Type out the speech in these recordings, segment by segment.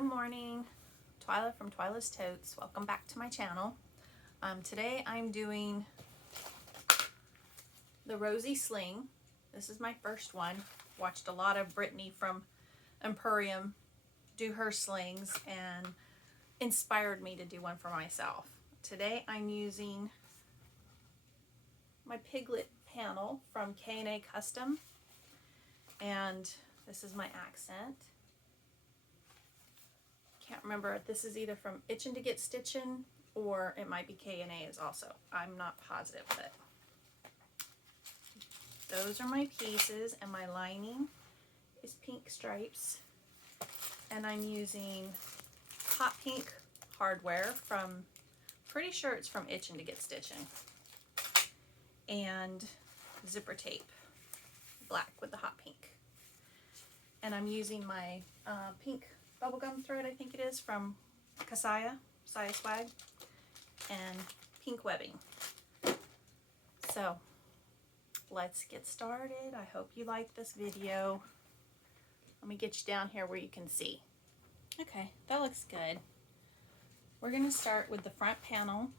Good morning, Twyla from Twyla's Totes. Welcome back to my channel. Today I'm doing the Rosie Sling. This is my first one. Watched a lot of Brittany from Emporium do her slings and inspired me to do one for myself. Today I'm using my Piglet panel from K&A Custom, and this is my accent. Can't remember if this is either from Itchin' to Get Stitchin' or it might be K&A is also. I'm not positive, but those are my pieces, and my lining is pink stripes, and I'm using hot pink hardware from, pretty sure it's from Itchin' to Get Stitchin', and zipper tape, black with the hot pink. And I'm using my pink bubblegum thread, I think it is, from Kasaya Swag, and pink webbing. So let's get started. I hope you like this video. Let me get you down here where you can see. Okay, that looks good. We're going to start with the front panel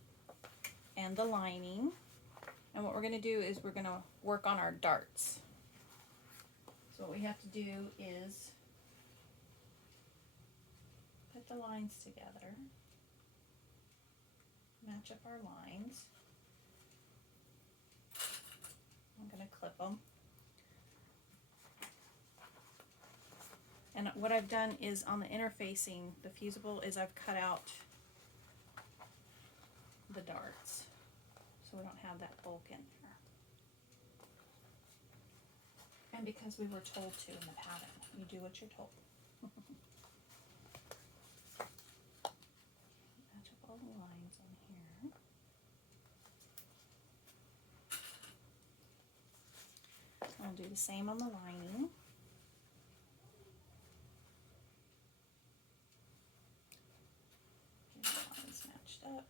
and the lining, and what we're going to do is we're going to work on our darts. So what we have to do is put the lines together, match up our lines. I'm going to clip them. And what I've done is on the interfacing, the fusible, is I've cut out the darts so we don't have that bulk in there. And because we were told to in the pattern, you do what you're told. Match up all the lines on here. I'll do the same on the lining. Get the lines matched up.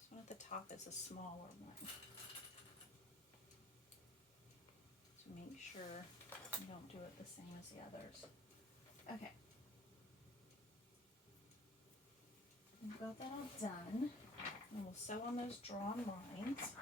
This one at the top is a smaller one. So make sure you don't do it the same as the others. Okay. We've got that all done. And we'll sew on those drawn lines.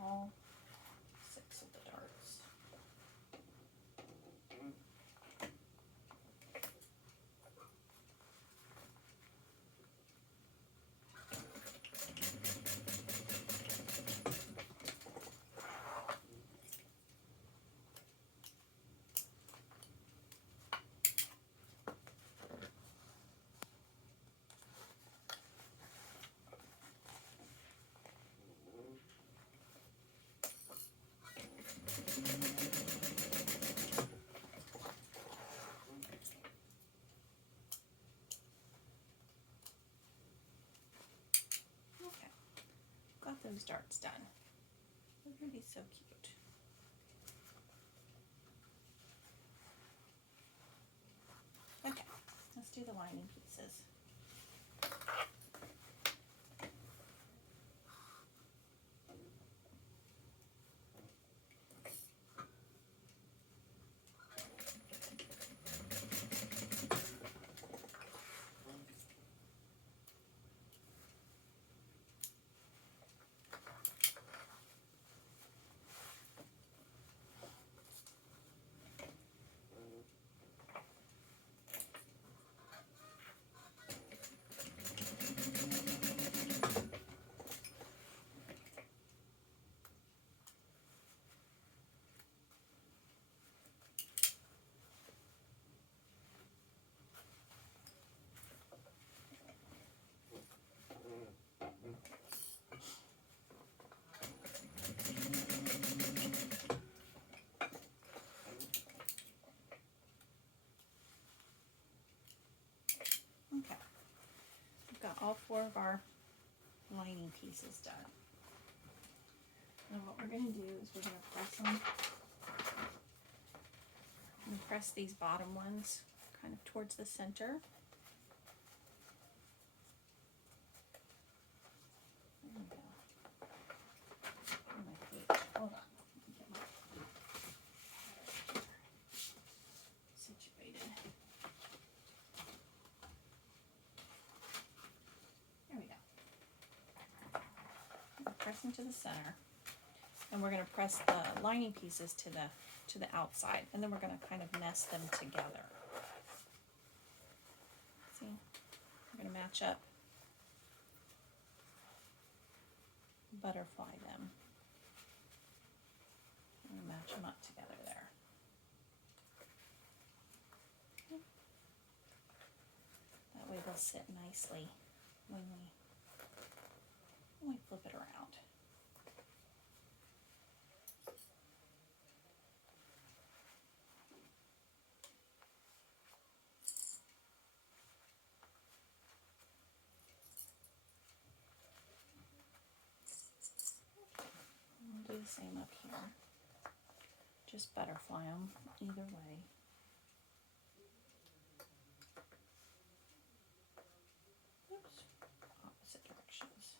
All 6 of the darts. Got those darts done. They're going to be so cute. Okay, let's do the lining pieces. all 4 of our lining pieces done. Now what we're going to do is we're going to press them. And press these bottom ones kind of towards the center. There we go. Oh, my page. Hold on. Let me get my situated. There we go. Press into the center. And we're going to press the lining pieces to the outside, and then we're going to kind of nest them together. See, we're going to match up, butterfly them. I'm going to match them up together there. That way they'll sit nicely when we flip it around. Do the same up here. Just butterfly them either way. Oops, opposite directions.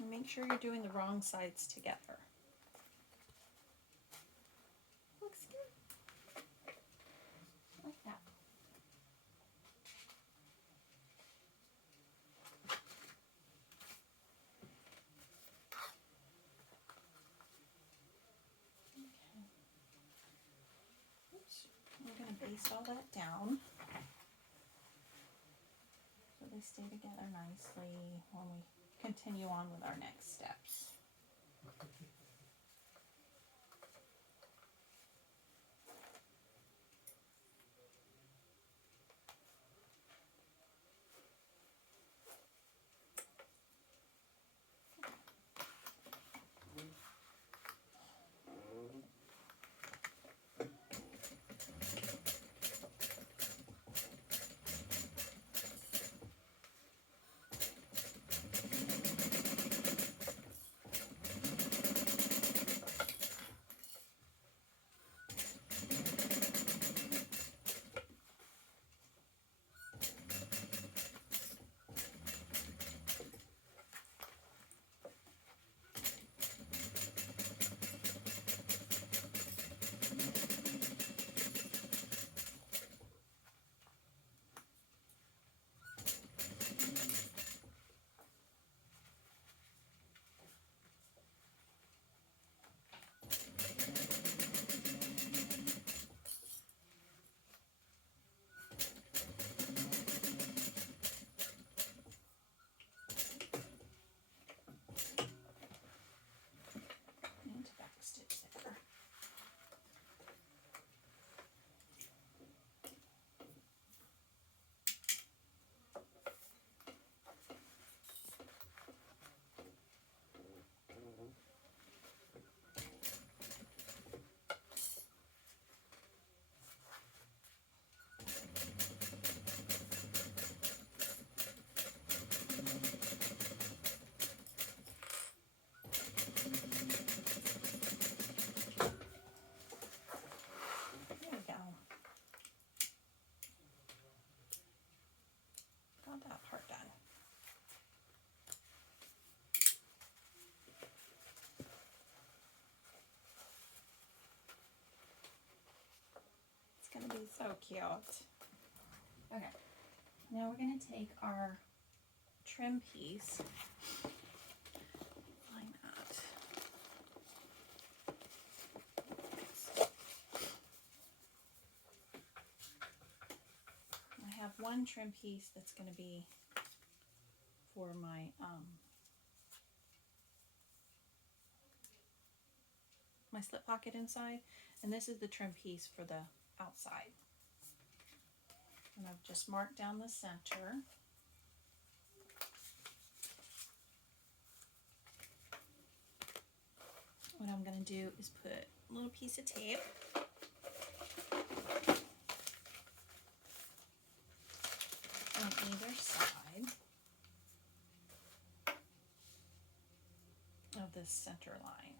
And make sure you're doing the wrong sides together. Looks good. Like that. Okay. Oops. We're going to baste all that down so they stay together nicely when we continue on with our next steps. Going to be so cute. Okay, now we're going to take our trim piece, line that. I have one trim piece that's going to be for my my slip pocket inside, and this is the trim piece for the outside. And I've just marked down the center. What I'm going to do is put a little piece of tape on either side of this center line.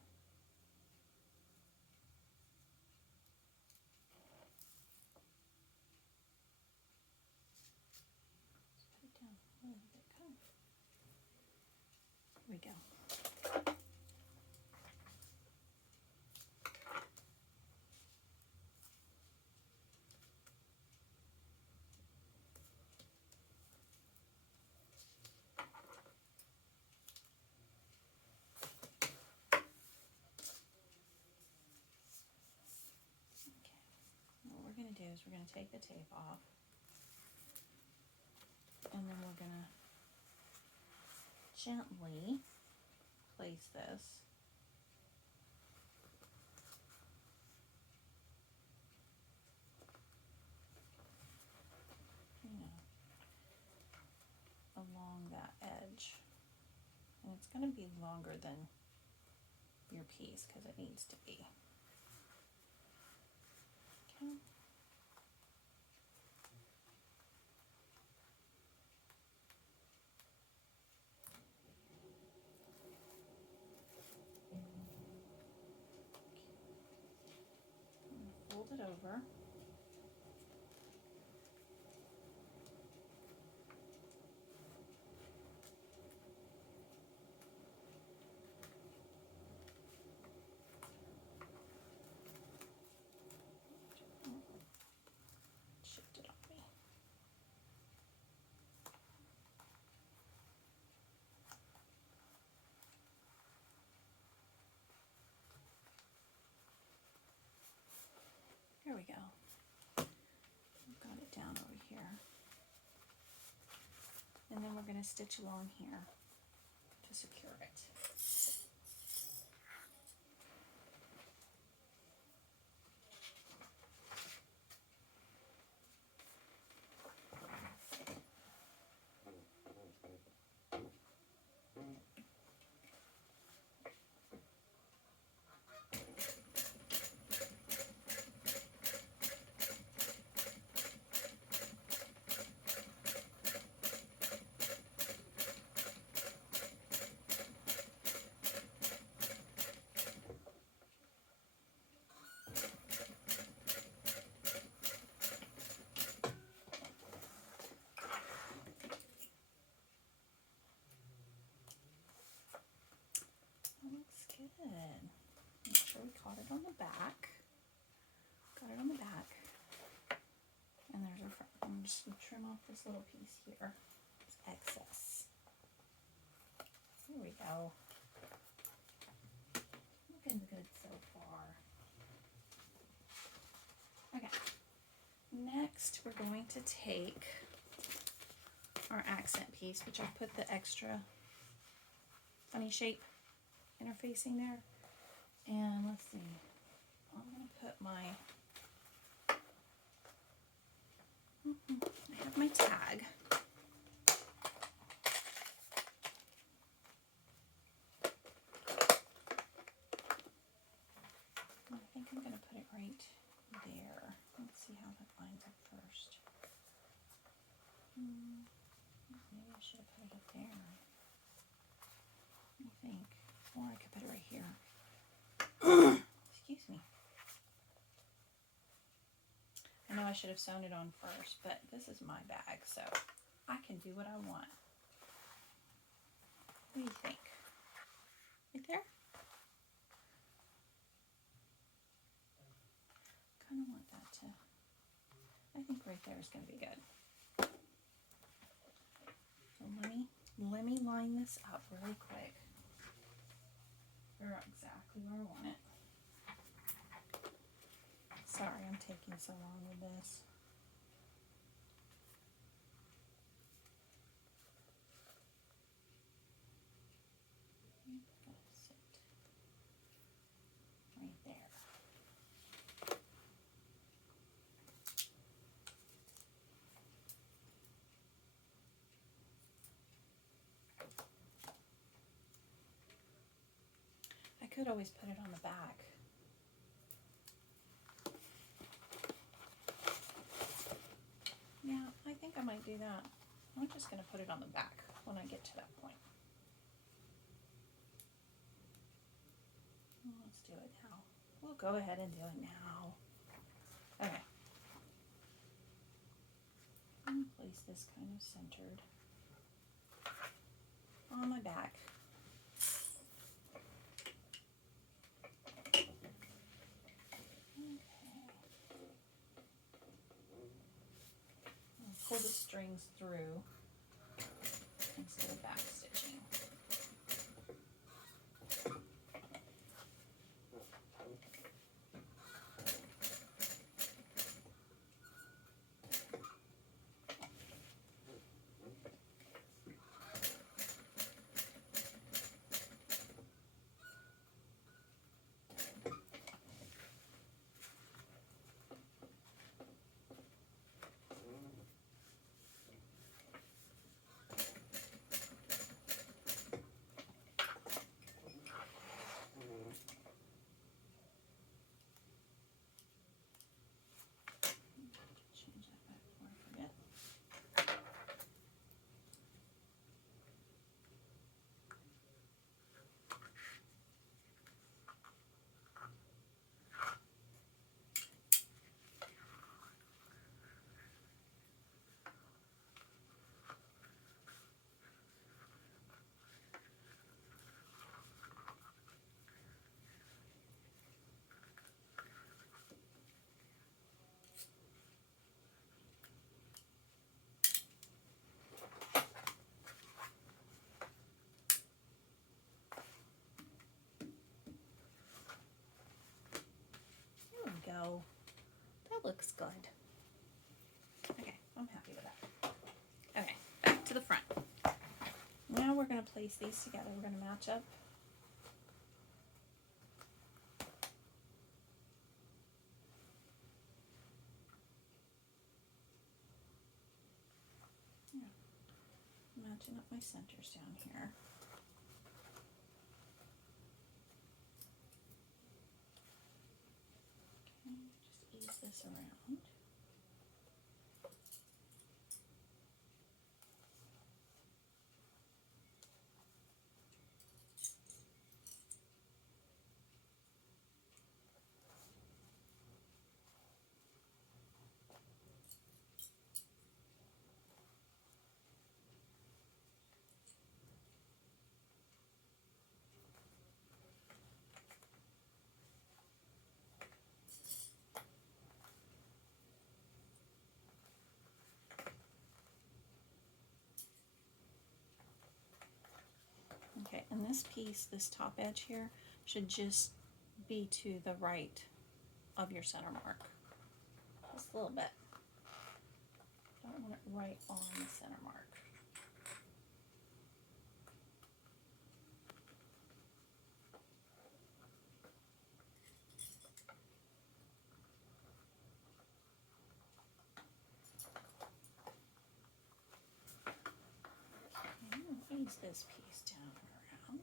Put it down a little bit. Here we go. What we're going to do is we're going to take the tape off, and then we're going to gently place this along that edge. And it's going to be longer than your piece because it needs to be. Okay. Fold it over. Shift it on me. Here we go. I've got it down over here. And then we're going to stitch along here to secure it. Good. Make sure we caught it on the back. Got it on the back. And there's our front. I'm just going to trim off this little piece here. It's excess. Here we go. Looking good so far. Okay. Next, we're going to take our accent piece, which I put the extra funny shape interfacing there, and let's see, I'm going to put my, I have my tag, I think I'm going to put it right there. Let's see how that lines up first. Maybe I should have put it up there. I think. Or I could put it right here. Excuse me. I know I should have sewn it on first, but this is my bag, so I can do what I want. What do you think? Right there? Kind of want that to, I think right there is going to be good. So let me line this up really quick. Exactly where I want it. Sorry, I'm taking so long with this. Sit right there. could always put it on the back. Yeah, I think I might do that. I'm just going to put it on the back when I get to that point. Let's do it now. We'll go ahead and do it now. Okay. Place this kind of centered on my back. Okay. I'll pull the strings through instead of back stitching. Change that back before I forget. There we go. That looks good. Okay, I'm happy with that. Okay, back to the front. Now we're going to place these together. We're going to match up. Yeah. Matching up my centers down here. Okay, just ease this around. Okay, and this piece, this top edge here, should just be to the right of your center mark. Just a little bit. Don't want it right on the center mark. Okay, we'll ease this piece down and around.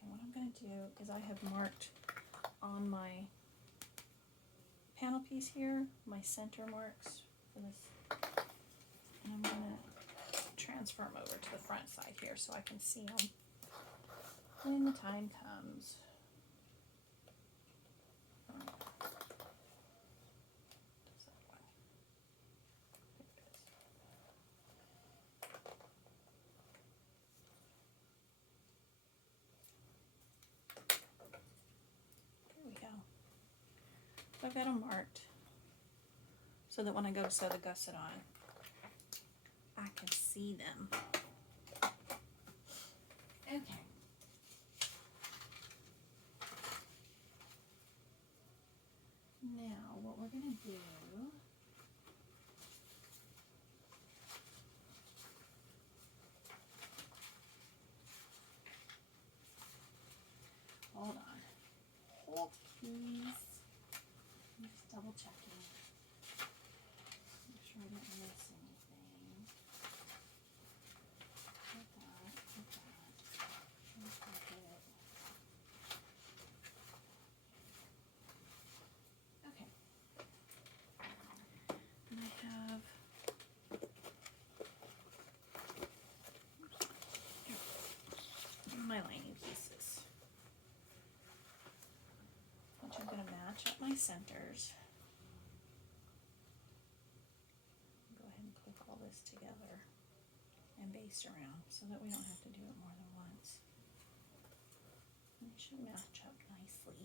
And what I'm going to do is I have marked on my panel piece here my center marks for this, and I'm going to transfer them over to the front side here so I can see them when the time comes. I've got them marked so that when I go to sew the gusset on, I can see them. Okay. Now, what we're going to do, hold on, hold please, I'm just double checking, make sure I didn't miss anything. Hold that, hold that, just like it. Okay, and I have, my lining pieces, which I'm going to match up my centers. Go ahead and click all this together and baste around so that we don't have to do it more than once. And it should match up nicely.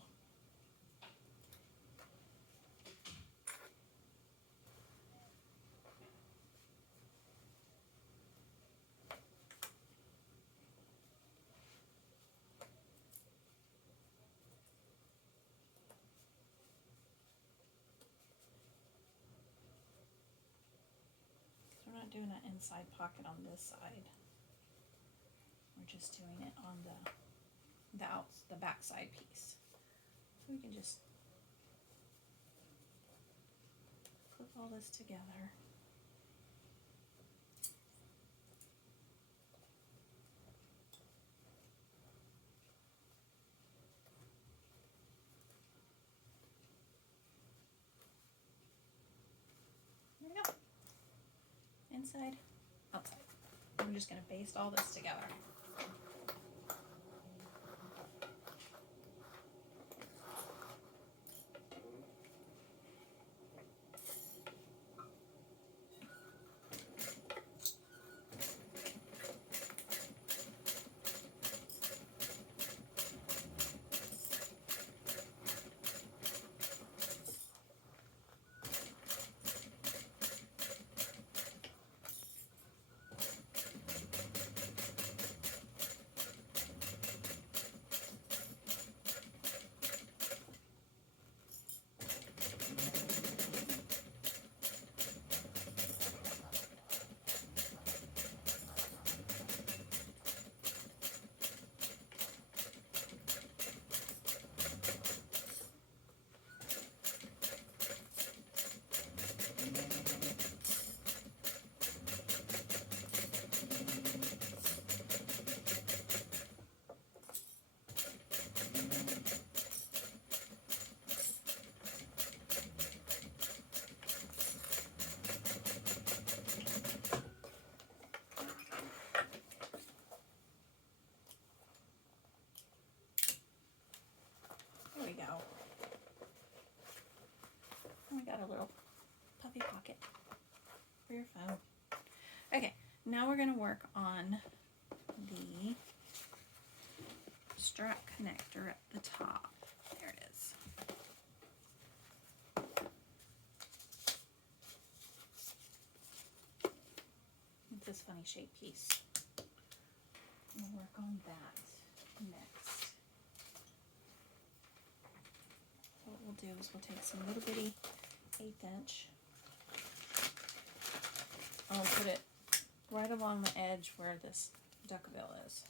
We're not doing an inside pocket on this side. We're just doing it on the back side piece. So we can just clip all this together. There we go. Inside, outside. I'm just going to baste all this together. There we go. And we got a little puffy pocket for your phone. Okay, now we're going to work on the strap connector at the top. There it is. It's this funny shaped piece. We'll work on that next. What we'll do is we'll take some little bitty 1/8 inch. I'll put it right along the edge where this duckbill is.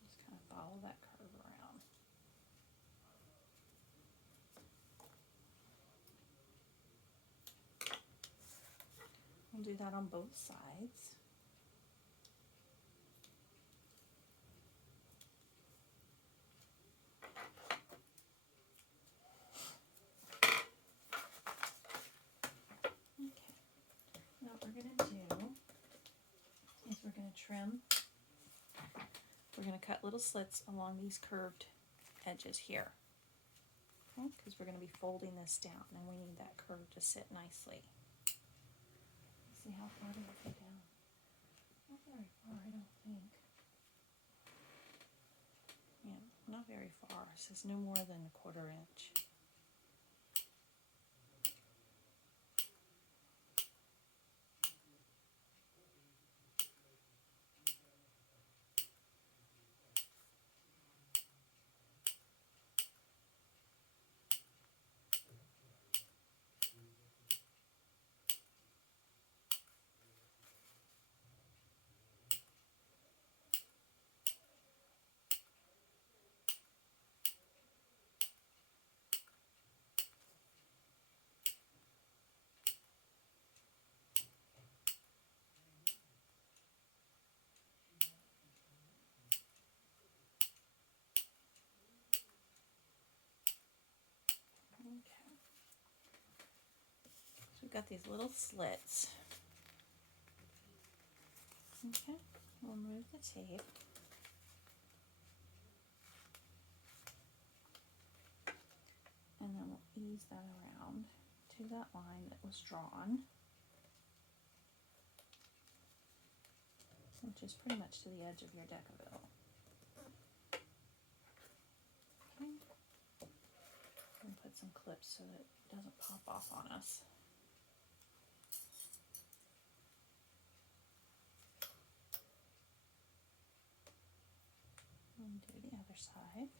Just kind of follow that curve around. We'll do that on both sides. Trim. We're going to cut little slits along these curved edges here, because we're going to be folding this down and we need that curve to sit nicely. Let's see how far do I go down? Not very far, I don't think. not very far. It says no more than a 1/4 inch. Okay. So we've got these little slits. Okay, we'll remove the tape. And then we'll ease that around to that line that was drawn, which is pretty much to the edge of your Decaville. Okay. And put some clips so that it doesn't pop off on us. And do the other side.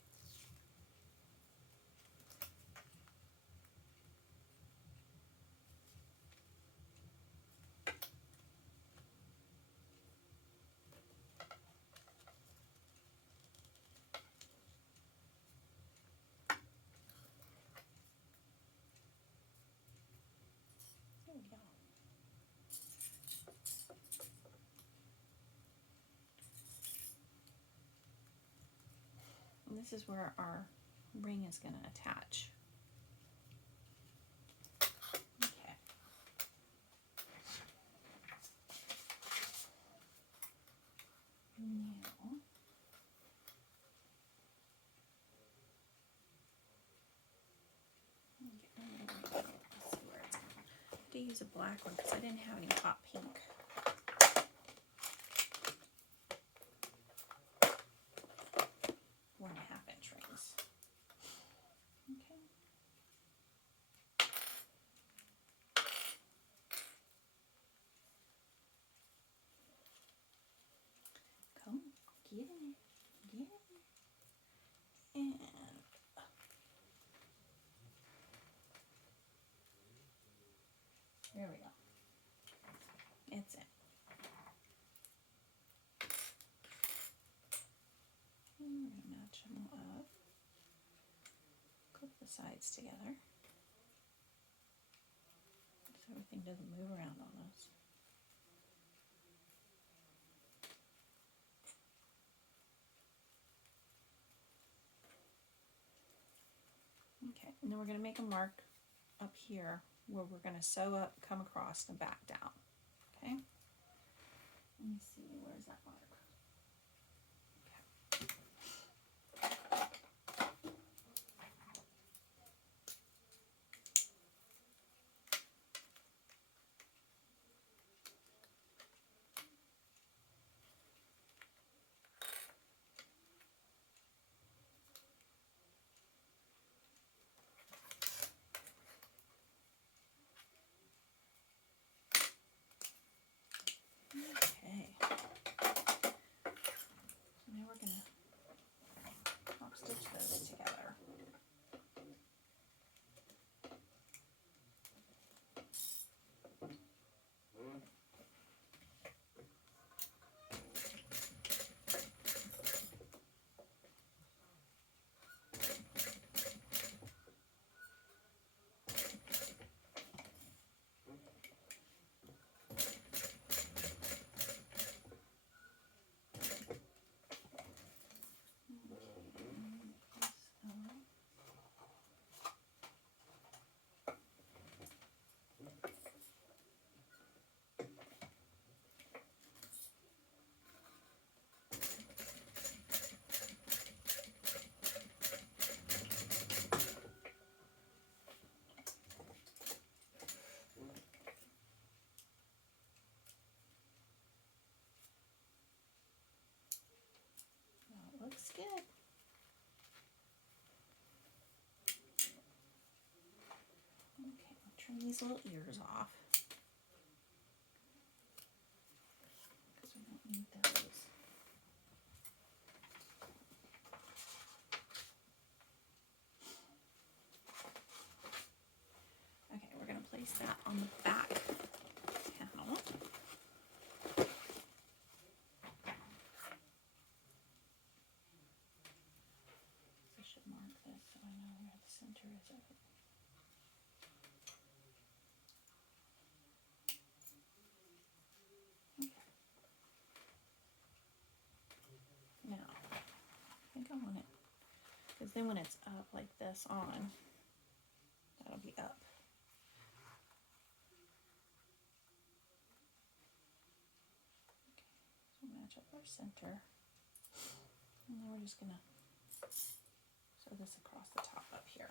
There we go. And this is where our ring is going to attach. Okay. Now, let's see where it's going. I have to use a black one because I didn't have any hot pink. 1.5 inch rings. Okay. Come, get in there. Get in there. And there we go. It's in. And we're going to match them all up. Clip the sides together so everything doesn't move around on us. Okay, and then we're going to make a mark up here where we're going to sew up, come across, and back down. Okay? Let me see, where's that mark? Okay. these little ears off. Because we don't need those. Okay, we're going to place that on the back panel. I should mark this so I know where the center is of it. Okay. Now, I think I want it, because then when it's up like this on, that'll be up. Okay, so match up our center. And then we're just going to sew this across the top up here.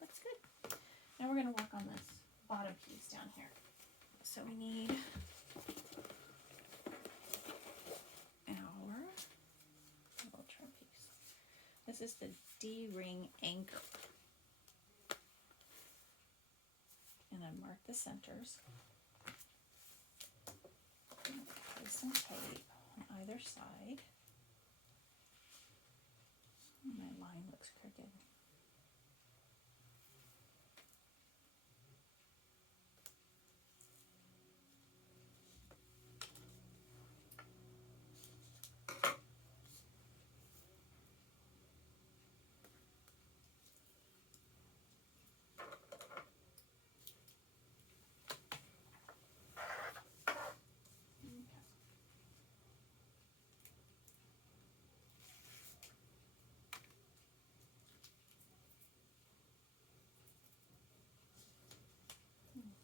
Looks good. Now we're going to work on this bottom piece down here. So we need our little trim piece. This is the D-ring anchor. And I mark the centers. Place some tape on either side. My line looks crooked.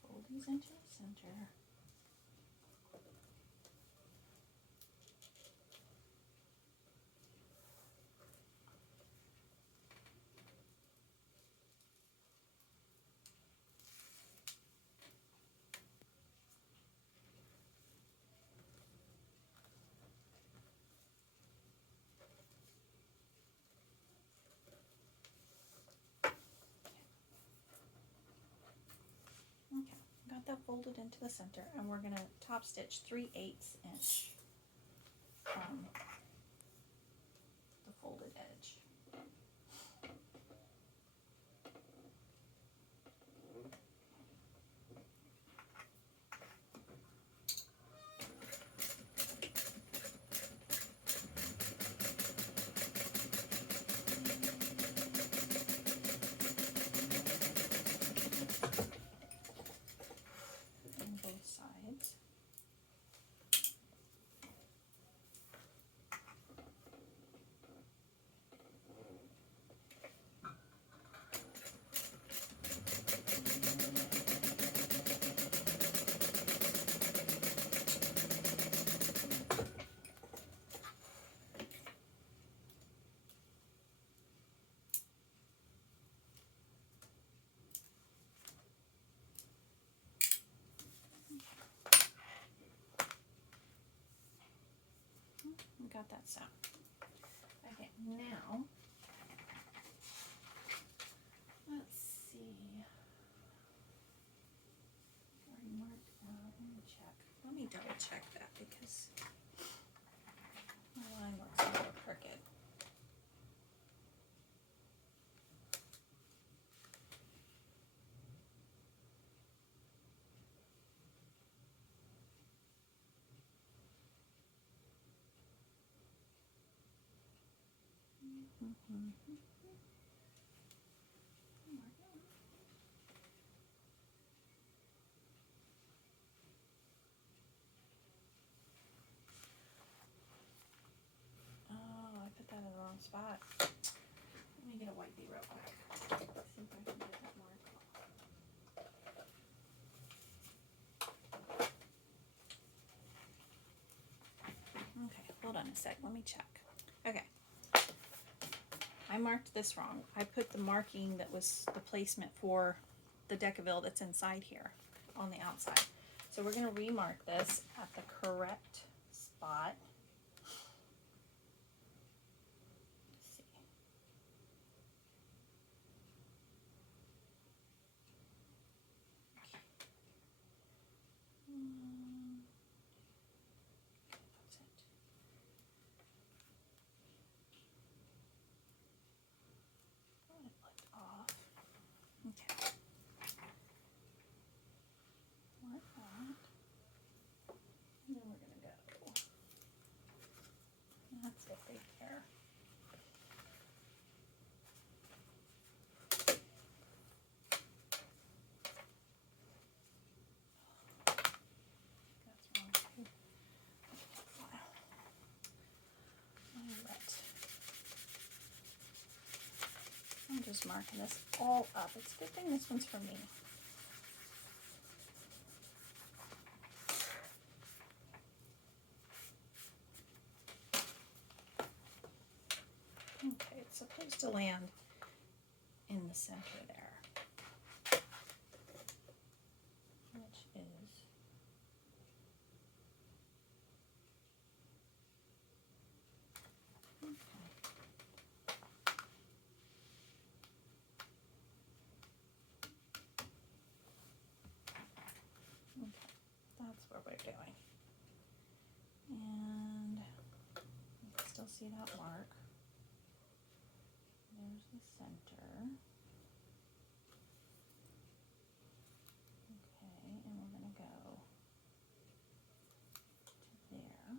Fold these into the center. Okay, got that folded into the center, and we're going to top stitch 3/8 inch from the folded edge. On both sides. We got that sewn. Okay, now let's see. Already marked out. Let me check. Let me double check that because my line looks a little crooked. Oh, I put that in the wrong spot. Let me get a whitey real quick. See if I can get that mark off. Okay, hold on a sec. Let me check. Okay, I marked this wrong. I put the marking that was the placement for the Decaville that's inside here on the outside. So we're going to remark this at the correct spot. Let's see. That's it. Oh, it looked off. Okay. Like that. And then we're going to go. That's it right there. That's wrong too. Alright. I'm just marking this all up. It's a good thing this one's for me. Okay, it's supposed to land in the center there, which is okay. Okay, that's what we're doing. And you can still see that mark. There's the center. Okay, and we're going to go to there.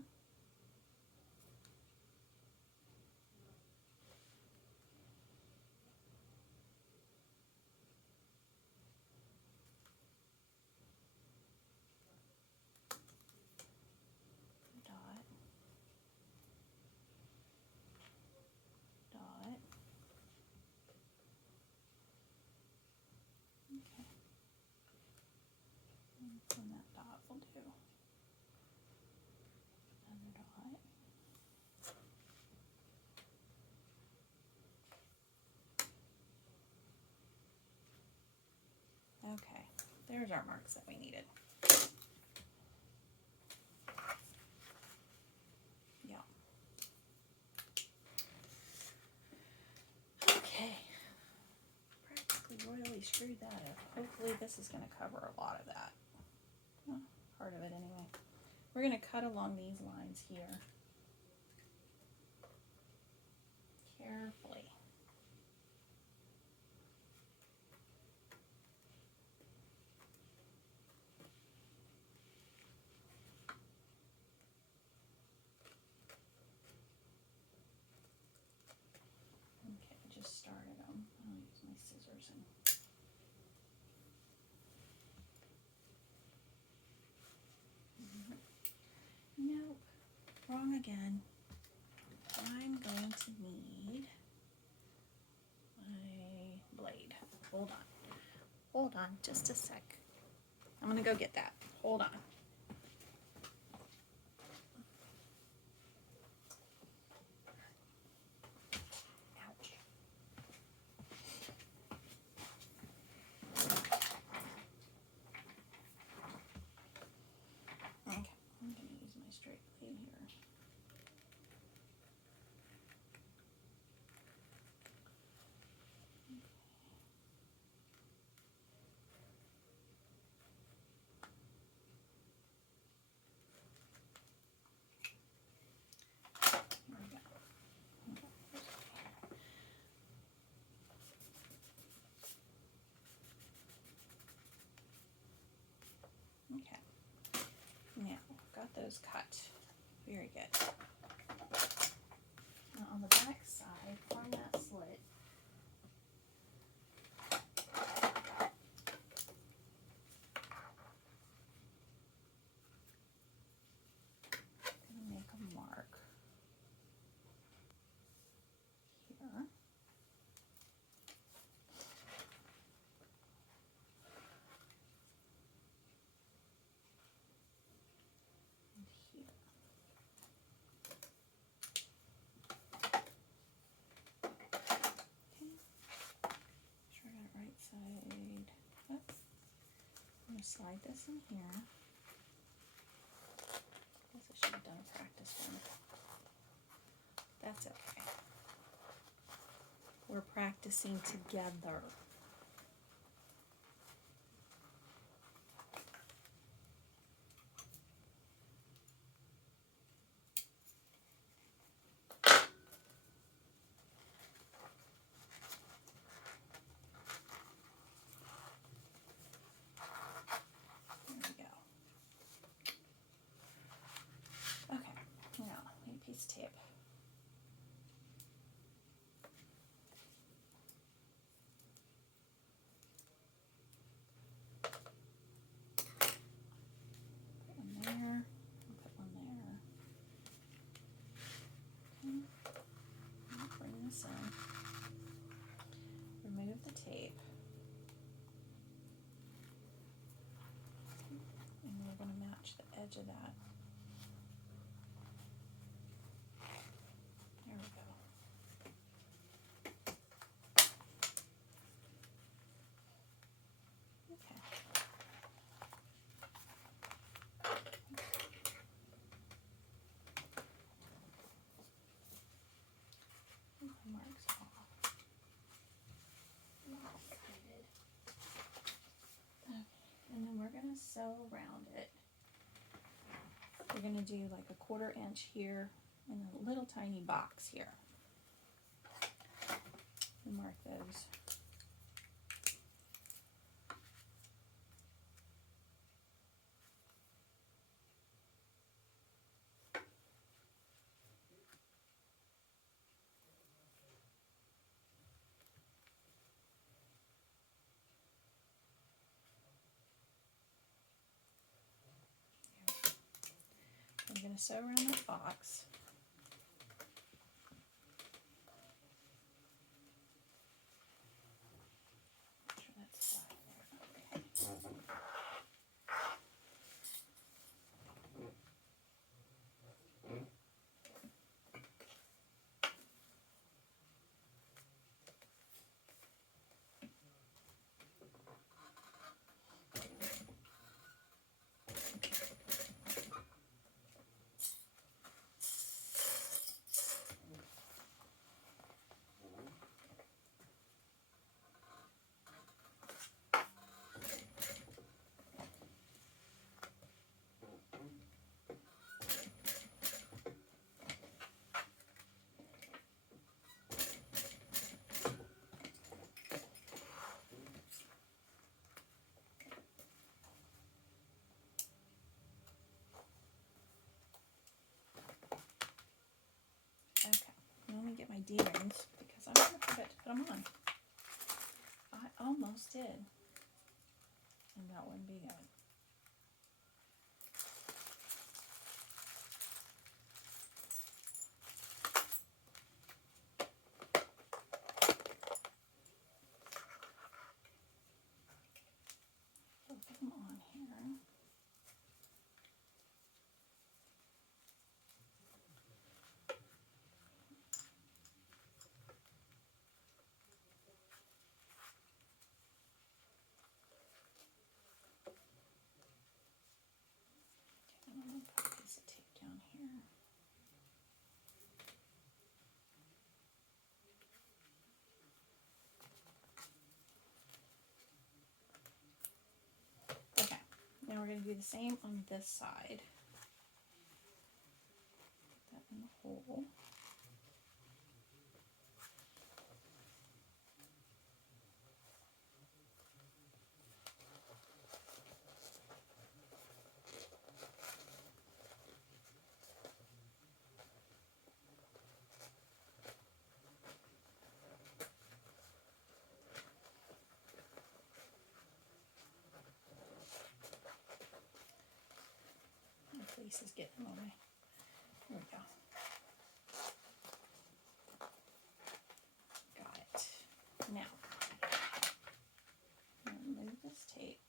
Dot. Dot. Okay. And that dot will do. Another dot. Okay, there's our marks that we needed. Yeah. Okay. Practically royally screwed that up. Hopefully this is going to cover a lot of that. Well, part of it anyway. We're going to cut along these lines here. Carefully. Okay, just started them. I'll use my scissors and nope, wrong again. I'm going to need my blade. Hold on. Hold on just a sec. I'm going to go get that. Hold on. Ouch. Okay, I'm going to use my straight blade here. There we go. Okay. Now, got those cut. Very good. Now on the back side, on that slit, I'm going to make a mark here. And here. slide this in here. Guess I should have done a practice one. That's okay. We're practicing together. Tape. Put one there. Put one there. Okay. Bring this in. Remove the tape. And we're going to match the edge of that. There we go. Okay. Marks off. Okay. And then we're going to sew around it. We're going to do like a 1/4 inch here and a little tiny box here. And mark those. I'm going to sew around that box. Make sure that's flat there. Okay. Let me get my D-rings because I'm going to forget to put them on. I almost did. And that wouldn't be good. Put them on here. I'm going to put a piece of tape down here. Okay, now we're going to do the same on this side. Put that in the hole. Fleece is getting on me. There we go. Got it. Now, I'm going to remove this tape.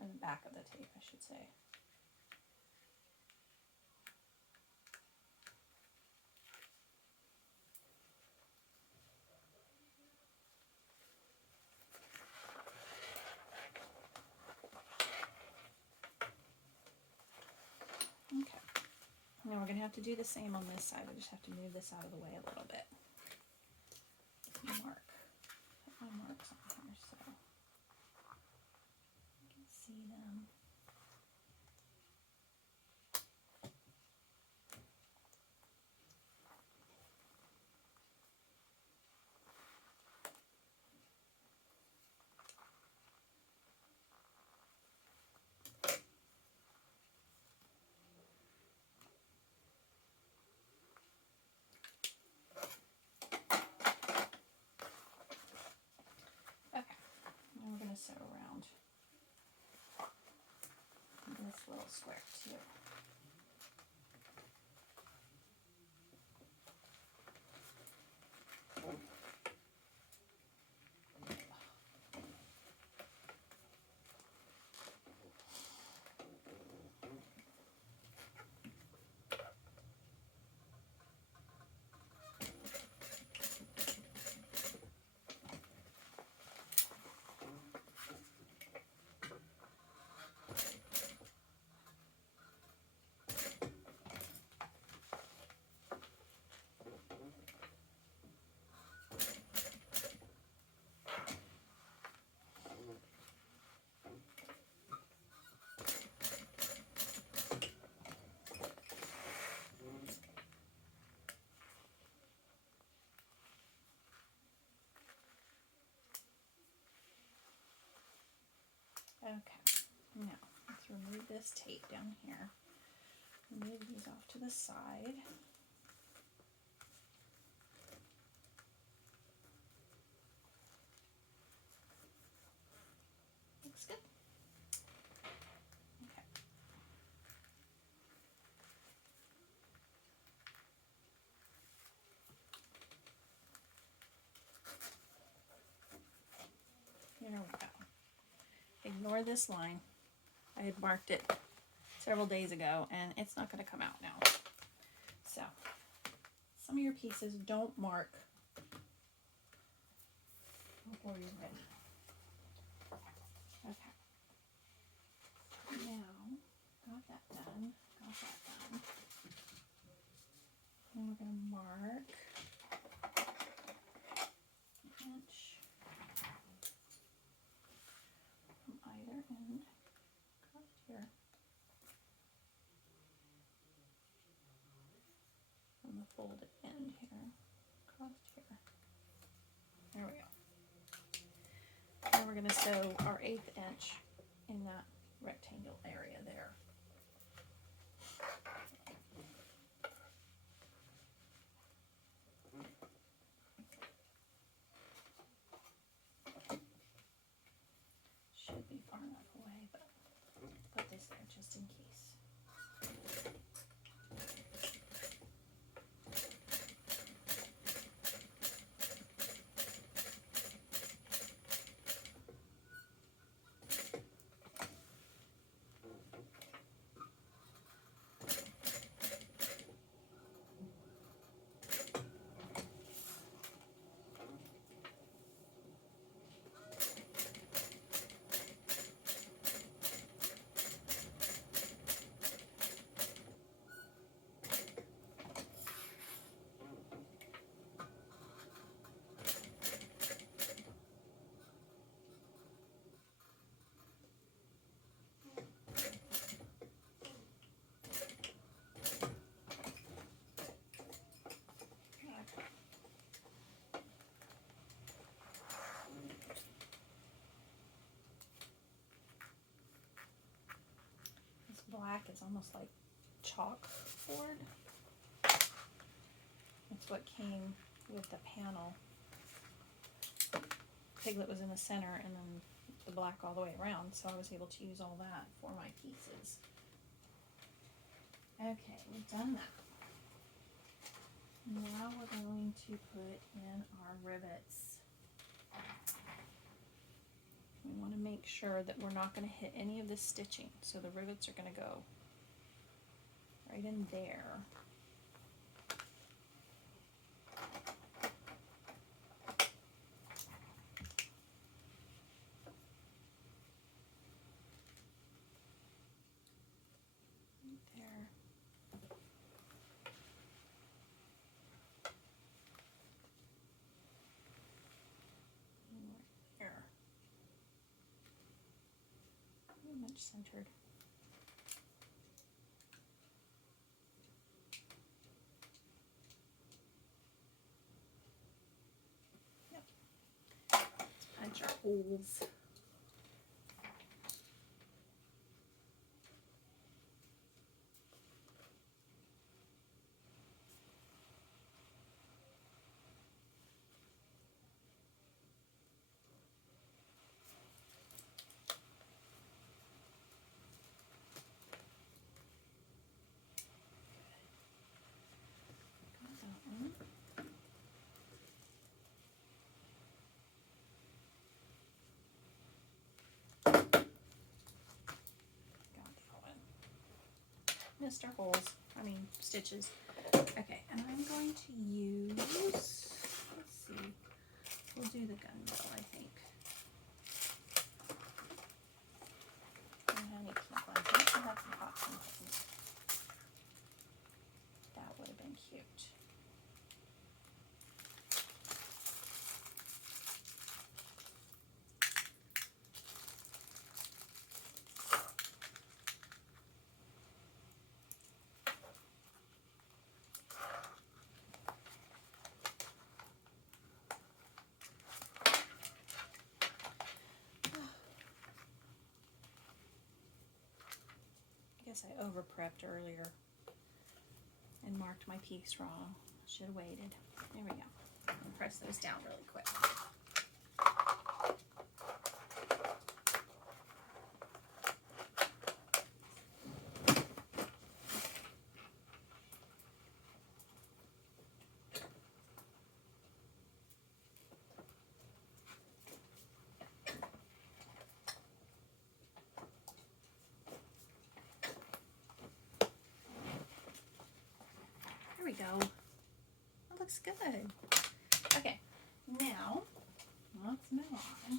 Or the back of the tape, I should say. Okay. Now we're going to have to do the same on this side. I just have to move this out of the way a little bit. Mark. Put my marks on here so you can see them. We're going to sew around this little square too. Okay, now let's remove this tape down here. Move these off to the side. Looks good. Okay. Here we go. Ignore this line. I had marked it several days ago and it's not going to come out now. So some of your pieces don't mark before you're ready. Okay. Now, got that done. And we're going to mark an inch from either end across here. From the folded end here, across here. There we go. And we're going to sew our 1/8 inch in that rectangle area there. Should be far enough away, but put this there just in case. Black is almost like chalkboard. It's what came with the panel. Piglet was in the center and then the black all the way around, so I was able to use all that for my pieces. Okay, we've done that. Now we're going to put in our rivets. We want to make sure that we're not going to hit any of this stitching, so the rivets are going to go right in there. Right there. Pretty much centered. Yep. Let's punch our holes. Missed our holes, stitches. Okay, and I'm going to use, let's see, we'll do the gun barrel, I think. I don't have any pink ones. I actually have some hot pink ones. That would have been cute. I guess I over prepped earlier and marked my piece wrong. Should have waited. There we go. I'm gonna press those down really quick. There we go. That looks good. Okay, now let's move on to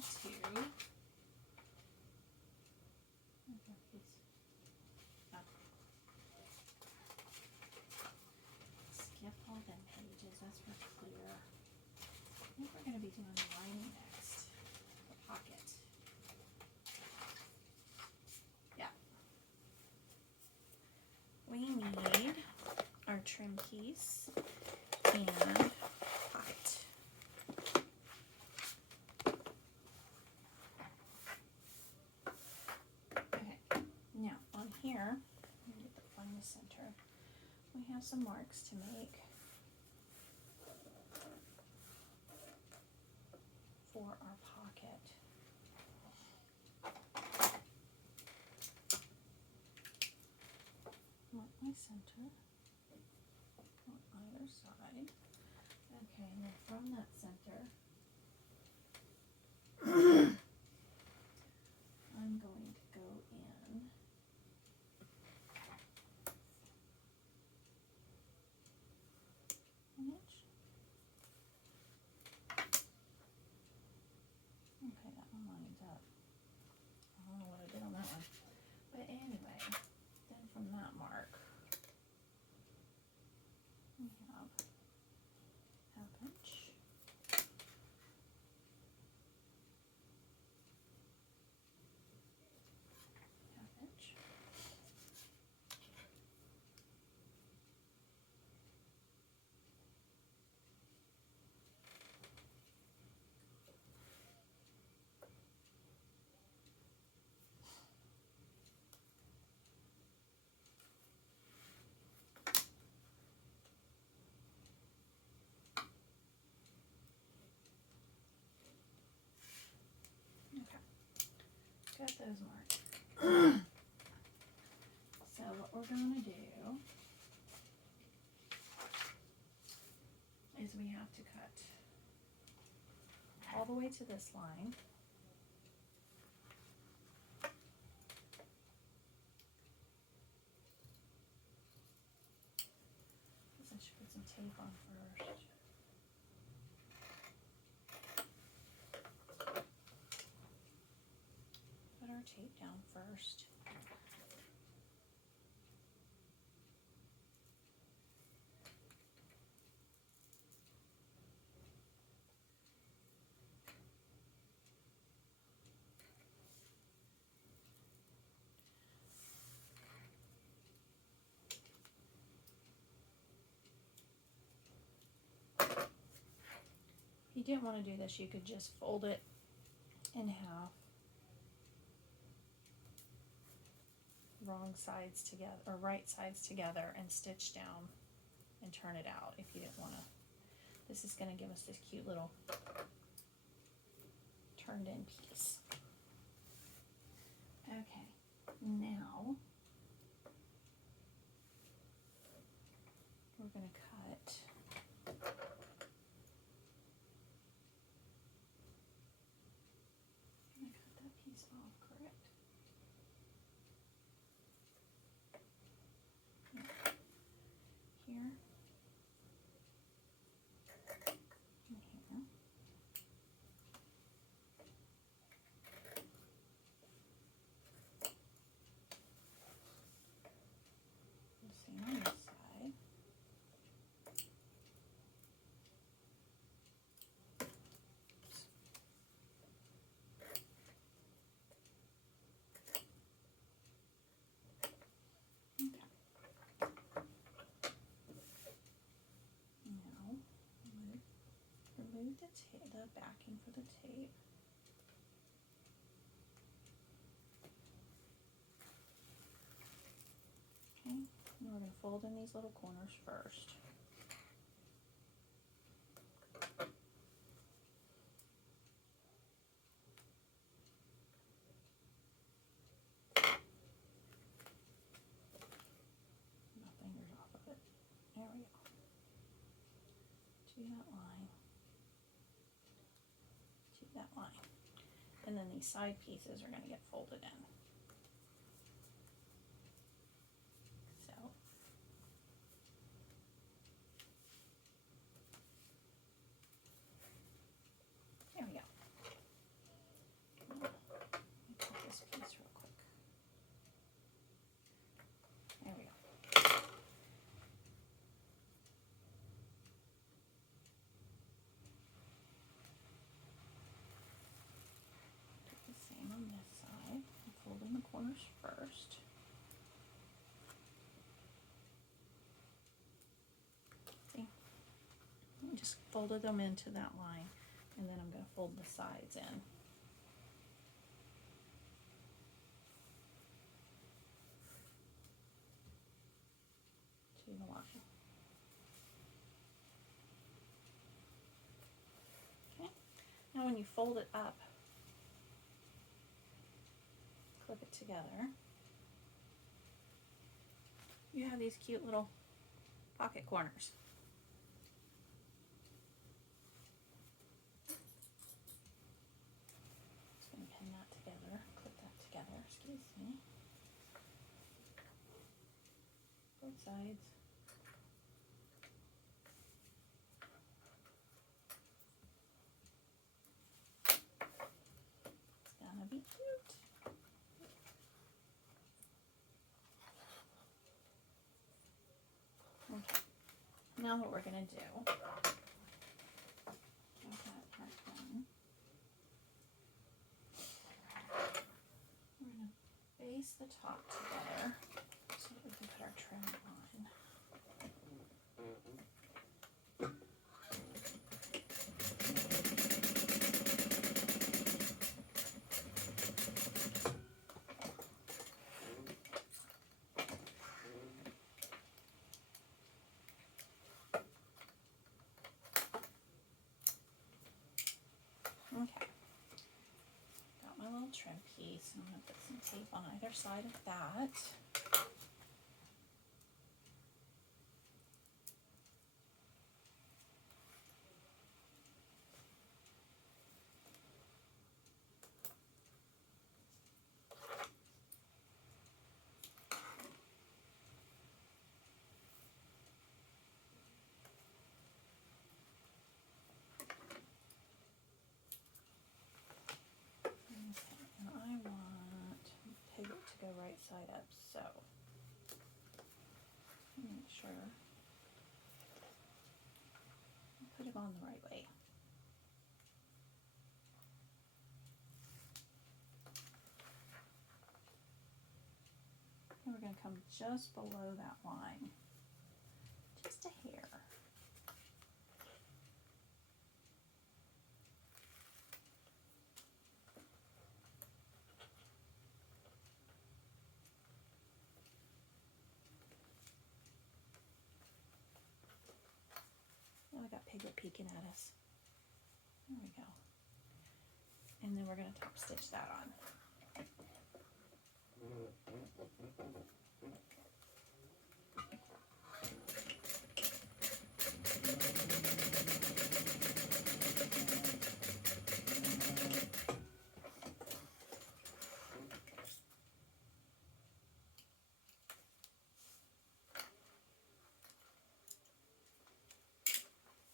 skip all the pages. That's for clear. I think we're going to be doing the lining next. The pocket. Yeah. We need our trim piece and pocket. Okay, now on here, let me get the one in the center. We have some marks to make for our pocket. Mark my center on either side. Okay, and then from that center, I'm going to go in an inch. Okay, that one lines up. I don't know what I did on that one. But anyway, then from that mark, we have half inch. Half inch. Got those marked. So what we're going to do is we have to cut all the way to this line. Guess I should put some tape on first. Put our tape down first. If you didn't want to do this, you could just fold it in half, wrong sides together, or right sides together, and stitch down and turn it out if you didn't want to. This is going to give us this cute little turned in piece. Okay, now we're going to cut that piece off, correct? Yeah. Here. And here. The same on this side. Okay. Now, remove the backing for the tape. Okay, and we're going to fold in these little corners first. My fingers off of it. There we go. To that line. To that line. And then these side pieces are going to get folded in. So, there we go. Let me cut this piece real quick. There we go. Do the same on this side. Fold in the corners first. See? I just folded them into that line, and then I'm going to fold the sides in. To the line. Okay. Now when you fold it up, clip it together, you have these cute little pocket corners. Just going to pin that together, clip that together, excuse me. Both sides. It's gonna be cute. Okay. Now what we're gonna do, have that part done. We're gonna base the top together so that we can put our trim on. Okay, got my little trim piece, and I'm going to put some tape on either side of that. And I want pivot to go right side up, so make sure I put it on the right way. And we're going to come just below that line, just a hair. piglet peeking at us. There we go. And then we're going to top stitch that on.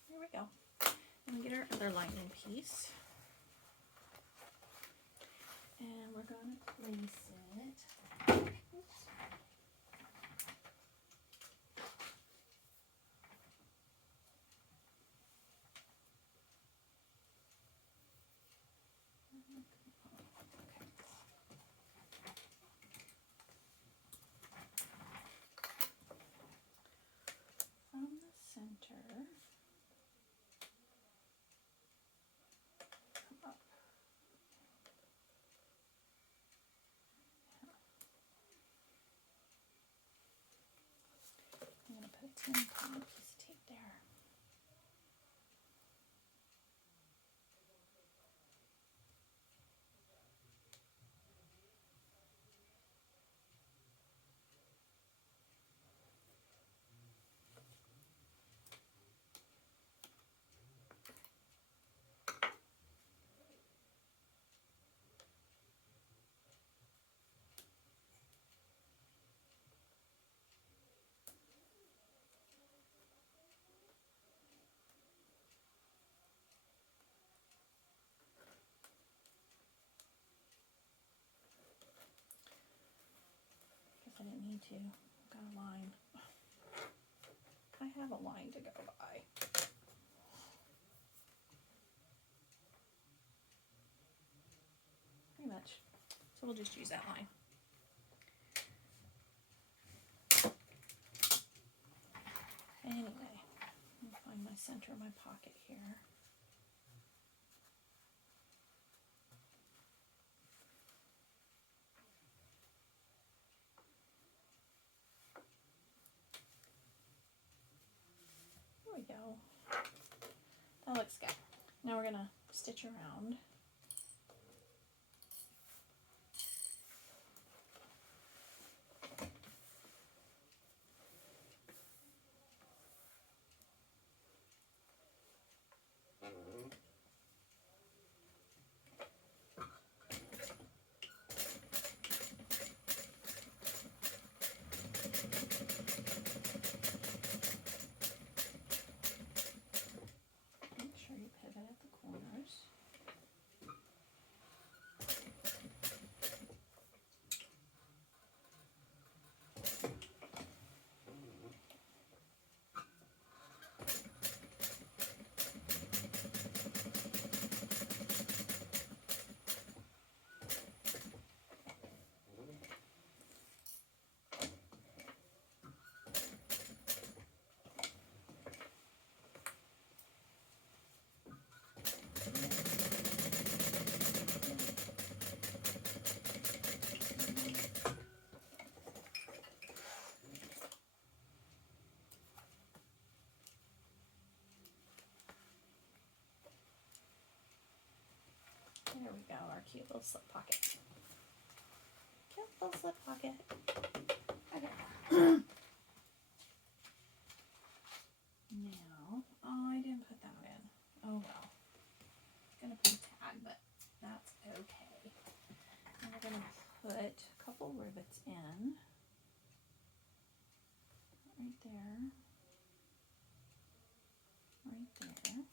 There we go. And we get our other lining piece. And we're going to place it. Oops. From the center, come up. I'm going to put a 10-pound piece of tape there. I didn't need to. I've got a line. I have a line to go by. Pretty much. So we'll just use that line. Anyway, let me find my center of my pocket here. There we go. That looks good. Now we're going to stitch around. Make sure you pivot at the corners. There we go, our cute little slip pocket. Cute little slip pocket. Okay. Now, oh, I didn't put that in. Oh well. I'm gonna put a tag, but that's okay. And we're gonna put a couple rivets in. Right there. Right there.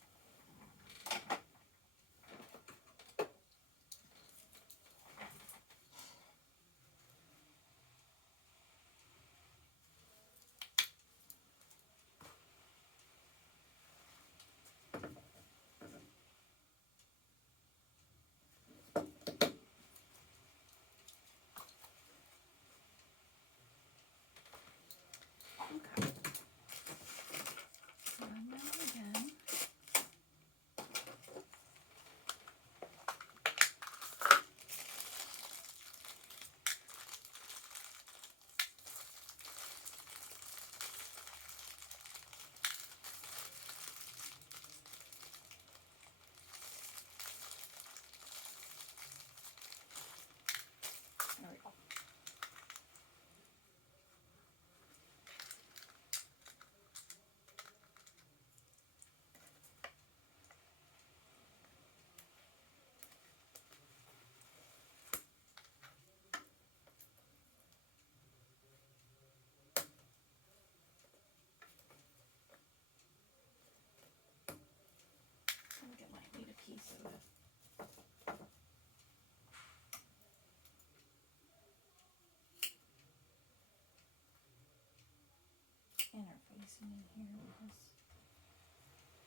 spacing in here because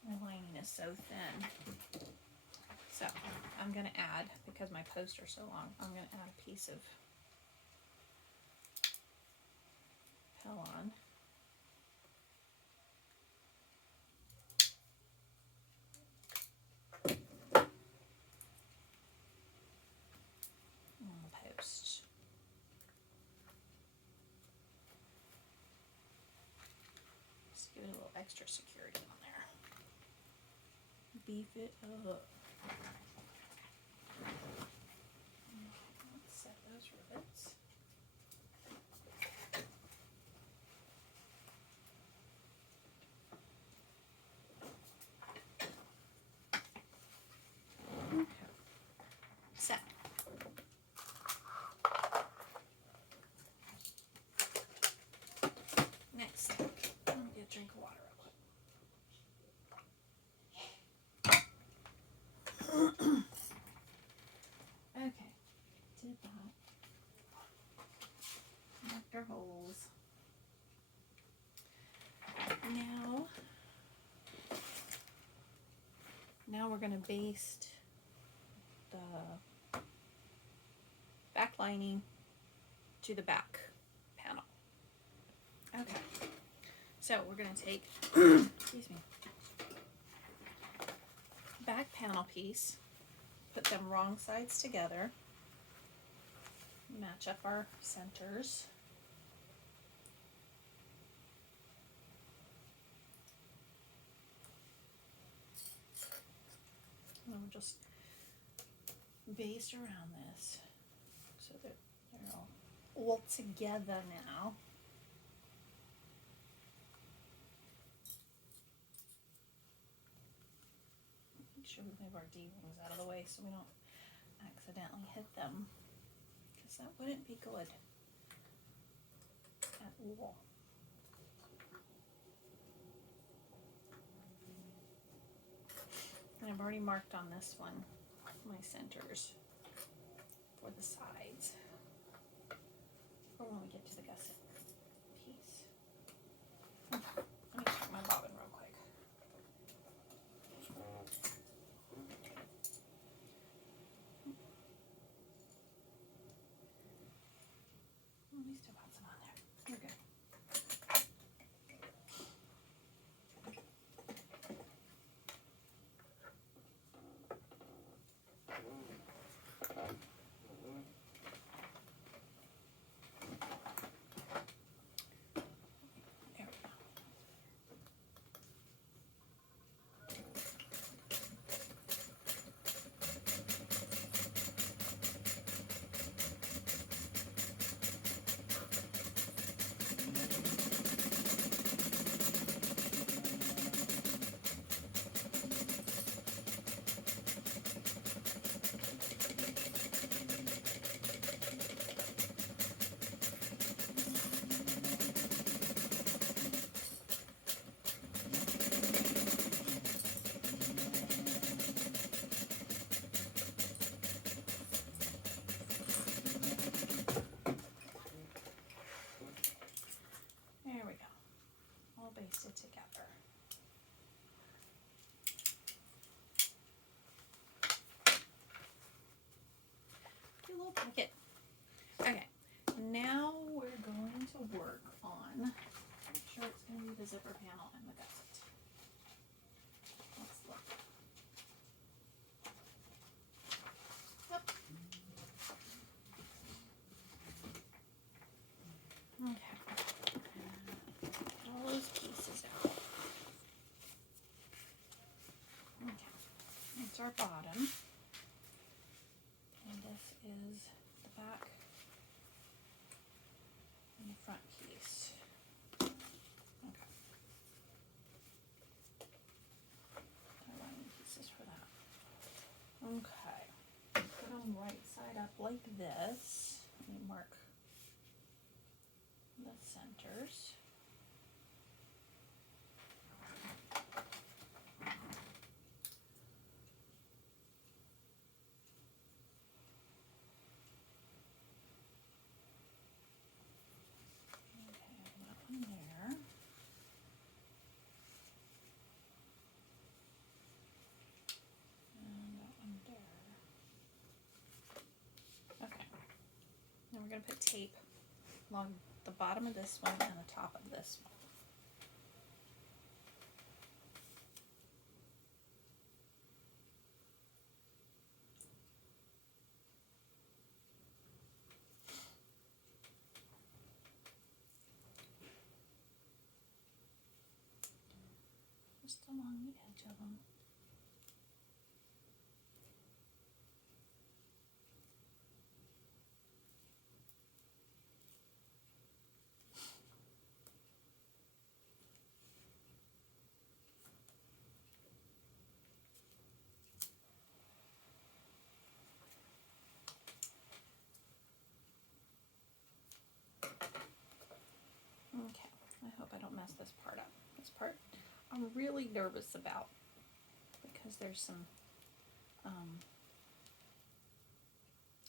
my lining is so thin. So I'm going to add, because my posts are so long, I'm going to add a piece of Pellon. On the post. Just give it a little extra security on there. Beef it up. Let's set those rivets. Set. Next step. Let me get a drink of water real quick. Okay, did that. Marked our holes. Now we're going to baste the back lining to the back panel. Okay, so we're going to take, excuse me, back panel piece, put them wrong sides together, match up our centers. And then we'll just baste around this so that they're all together now. Make sure we move our D-rings out of the way so we don't accidentally hit them, because that wouldn't be good at all. And I've already marked on this one my centers for the sides for when we get to the gusset piece. Okay, let me check my bobbin real quick. Oh, we still got some on there. We're good. There we go. All basted together. Do a little pocket. Okay, now we're going to work on, make sure it's going to be the zipper panel and the gusset. Let's look. Yep. Okay. All those pieces out. Okay, it's our bottom, and this is the back and the front piece. Okay, I'm running pieces for that. Okay, put them right side up like this. Let me mark the centers. Okay, that one there. we're going to put tape along the bottom of this one and the top of this one. Just along the edge of them. Okay, I hope I don't mess this part up. This part I'm really nervous about because there's some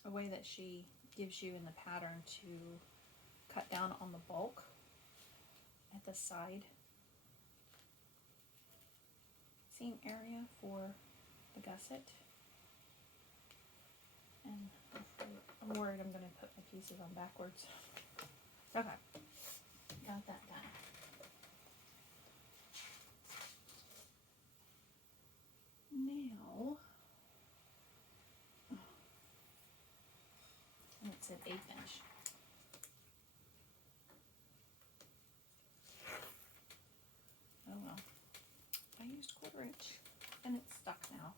a way that she gives you in the pattern to cut down on the bulk at the side seam area for the gusset. And I'm worried I'm going to put my pieces on backwards. Okay, got that done. Now, and it said 1/8 inch. Oh well, I used 1/4 inch and it's stuck now.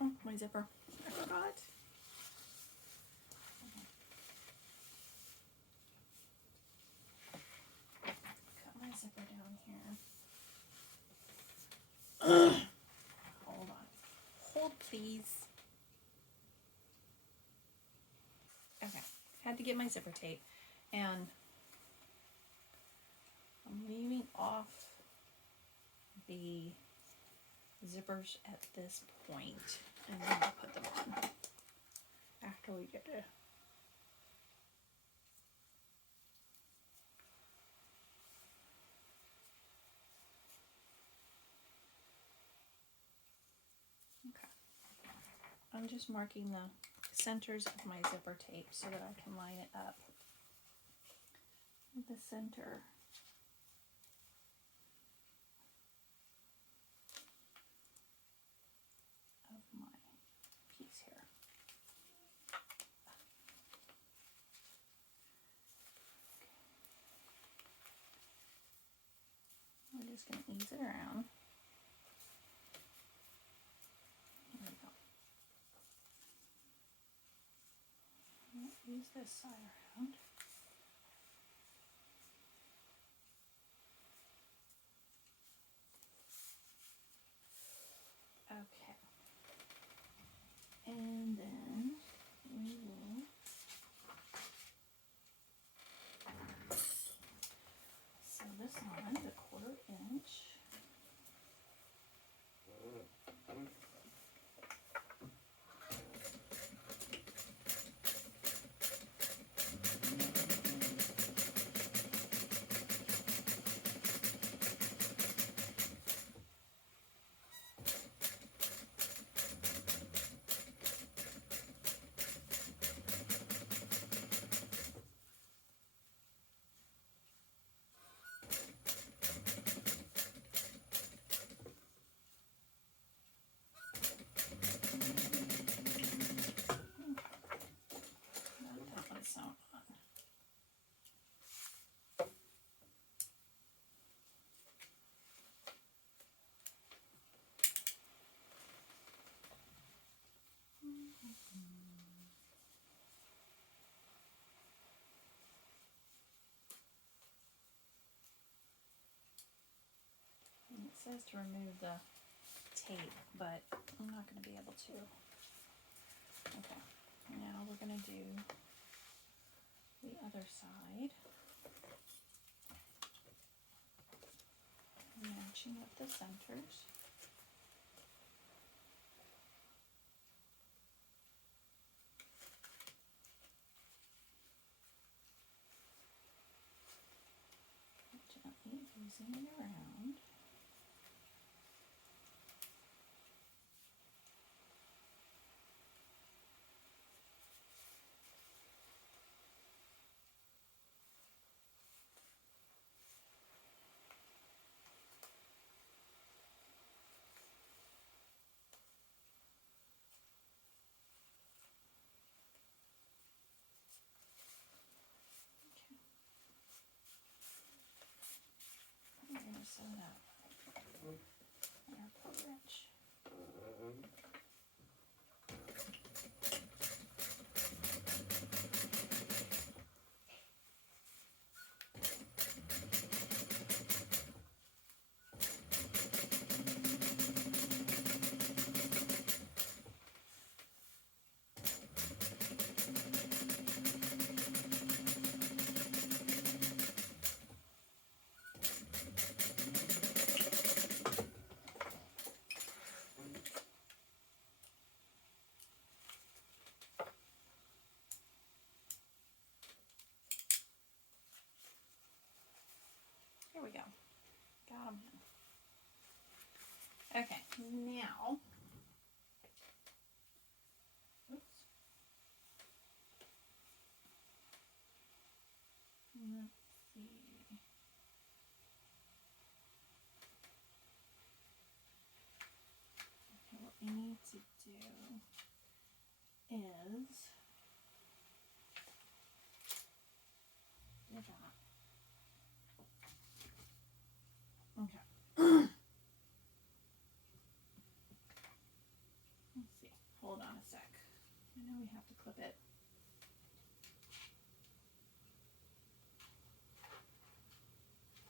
Oh, my zipper, I forgot. Cut my zipper down here. Hold on. Hold, please. Okay, had to get my zipper tape, and I'm leaving off the zippers at this point, and then I'll put them on after we get to. Okay, I'm just marking the centers of my zipper tape so that I can line it up with the center of my piece here. We're just going to ease it around. There we go. Ease this side around. Okay. And then we will sew this on the 1/4 inch. It says to remove the tape, but I'm not going to be able to. Okay, now we're going to do the other side, matching up the centers. Gently easing it around. it up. Our porridge. Here we go. Got them in. Okay, now, oops. Let's see. Okay, what we need to do is do that. Okay. Let's see. Hold on a sec. I know we have to clip it.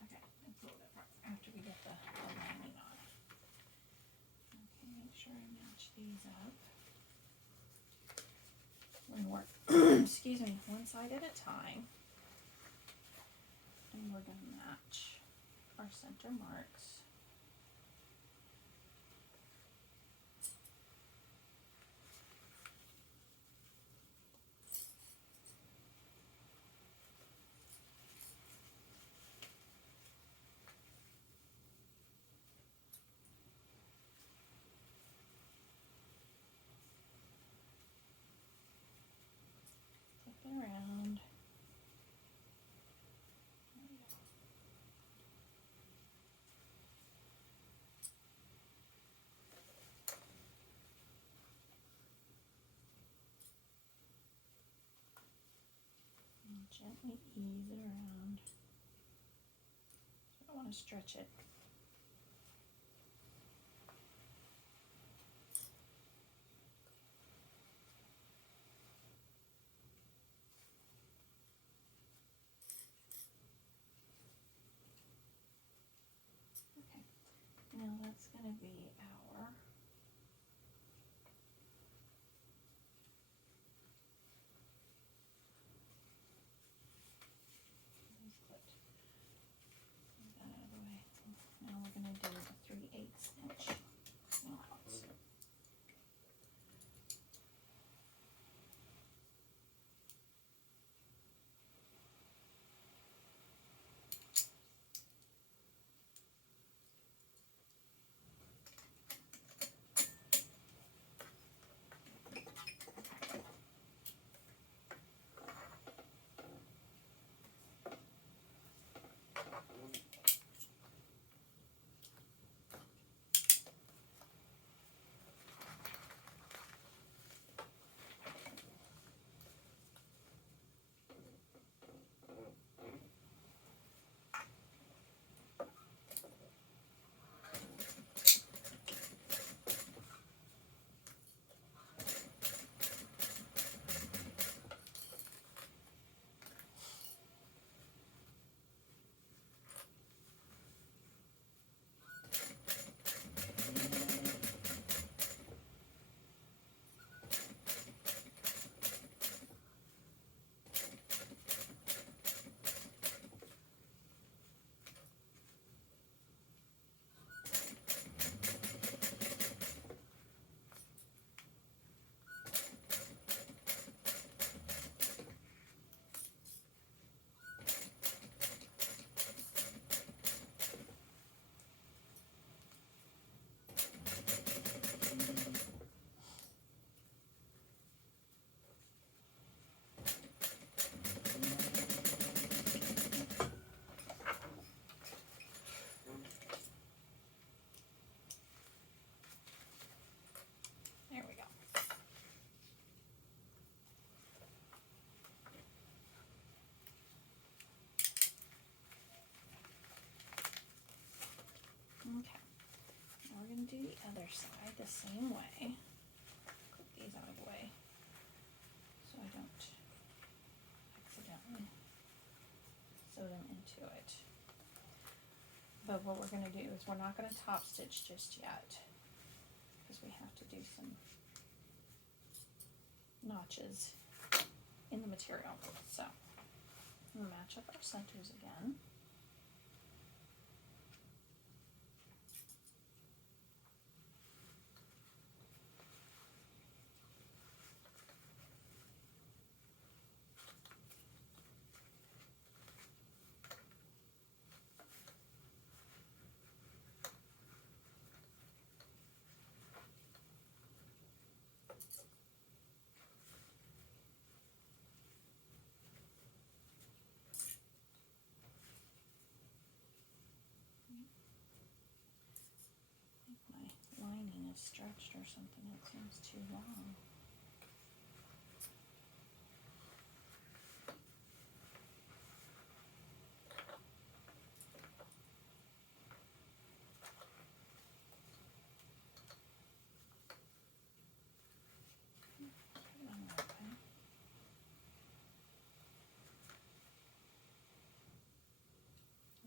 Okay, let's hold it after we get the lining on. Okay, make sure I match these up. We're going to work, excuse me, one side at a time. And we're going to match our center marks. Flip it around. And gently ease it around. I don't want to stretch it. Okay, now that's going to be our clipped. Move that out of the way. Now we're going to do a 3/8 inch knots. other side the same way. Put these out of the way so I don't accidentally sew them into it. But what we're going to do is we're not going to top stitch just yet because we have to do some notches in the material. So we'll match up our centers again. My lining is stretched or something. It seems too long.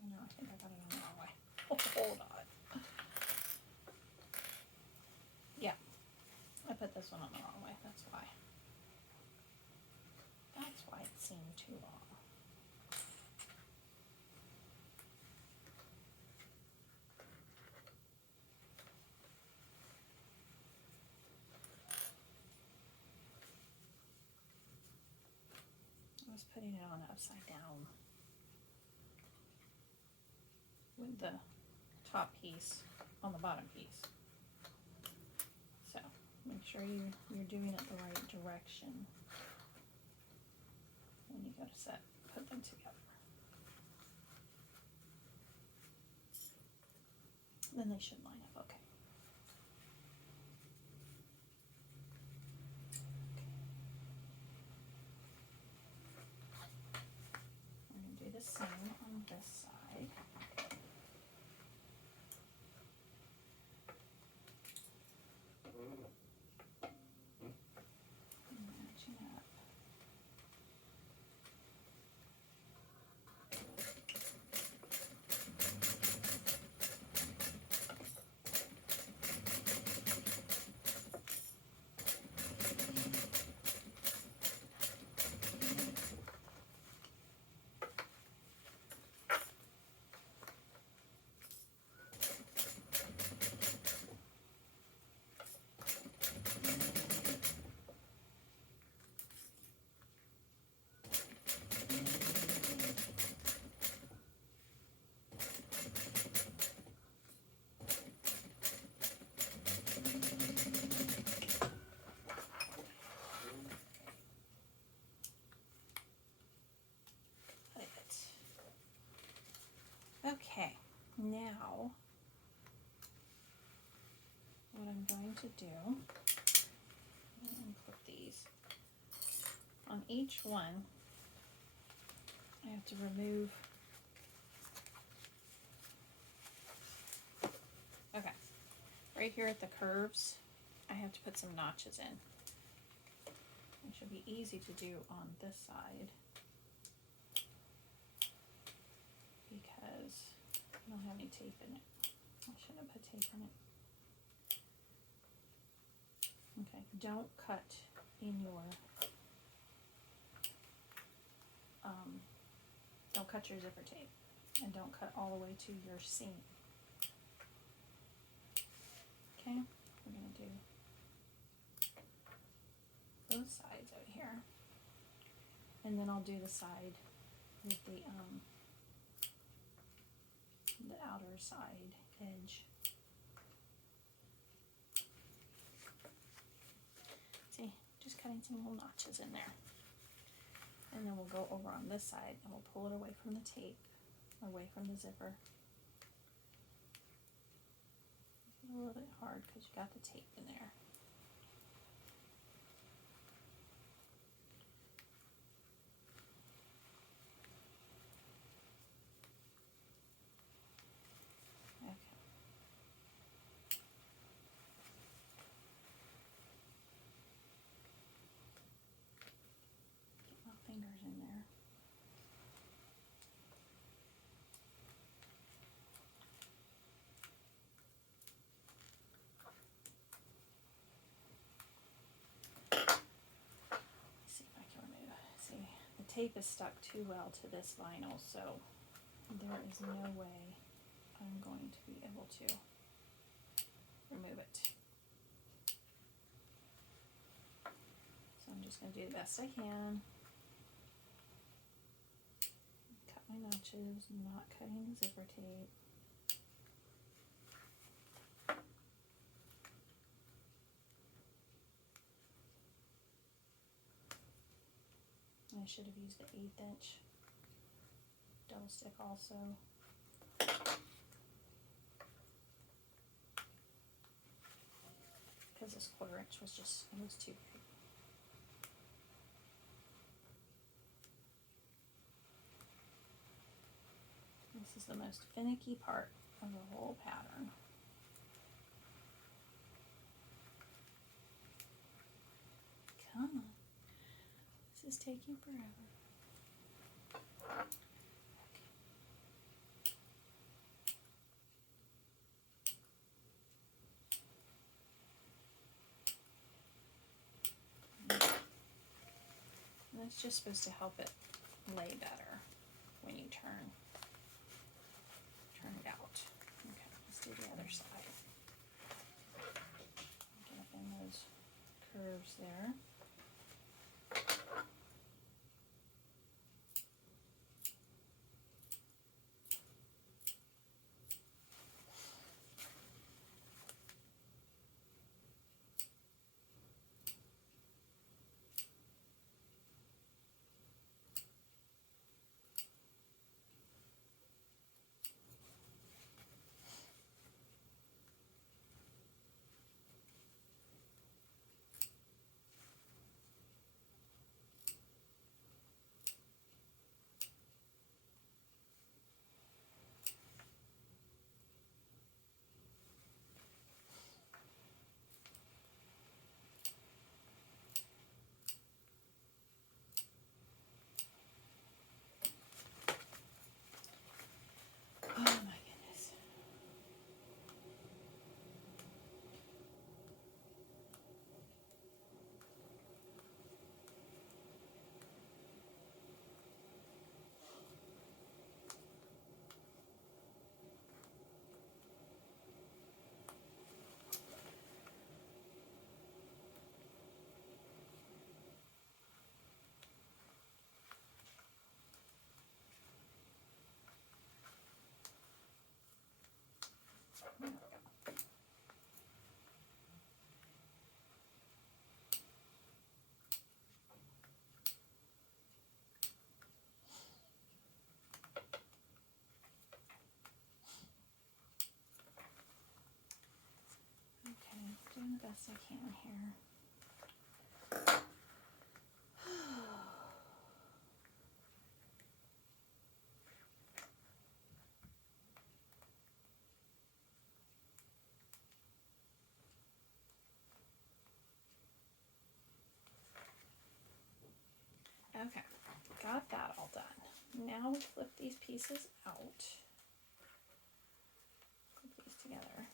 No, I think I got it on the wrong way. Hold on. Yeah, I put this one on the wrong way. That's why. That's why it seemed too long. I was putting it on upside down with the top piece on the bottom piece. So make sure you're doing it the right direction when you go to put them together. Then they should line up okay. We're going to do the same on this side. Matching up. Okay, now what I'm going to do, and put these on each one. I have to remove. Okay, right here at the curves, I have to put some notches in. It should be easy to do on this side because I don't have any tape in it. I shouldn't have put tape in it. Okay, don't cut in your, don't cut your zipper tape, and don't cut all the way to your seam. Okay, we're going to do both sides out here, and then I'll do the side with the outer side edge. See, just cutting some little notches in there. And then we'll go over on this side and we'll pull it away from the tape, away from the zipper. It's a little bit hard because you got the tape in there. Okay. tape is stuck too well to this vinyl, so there is no way I'm going to be able to remove it. So I'm just going to do the best I can. Cut my notches, not cutting the zipper tape. I should have used the 1/8 inch double stick also. Because this 1/4 inch was just, it was too big. This is the most finicky part of the whole pattern. Come on. This is taking forever. And that's just supposed to help it lay better when you turn it out. Okay, let's do the other side. Get up in those curves there. Oh my goodness. Okay, doing the best I can here. Okay, got that all done. Now we flip these pieces out. Clip these together.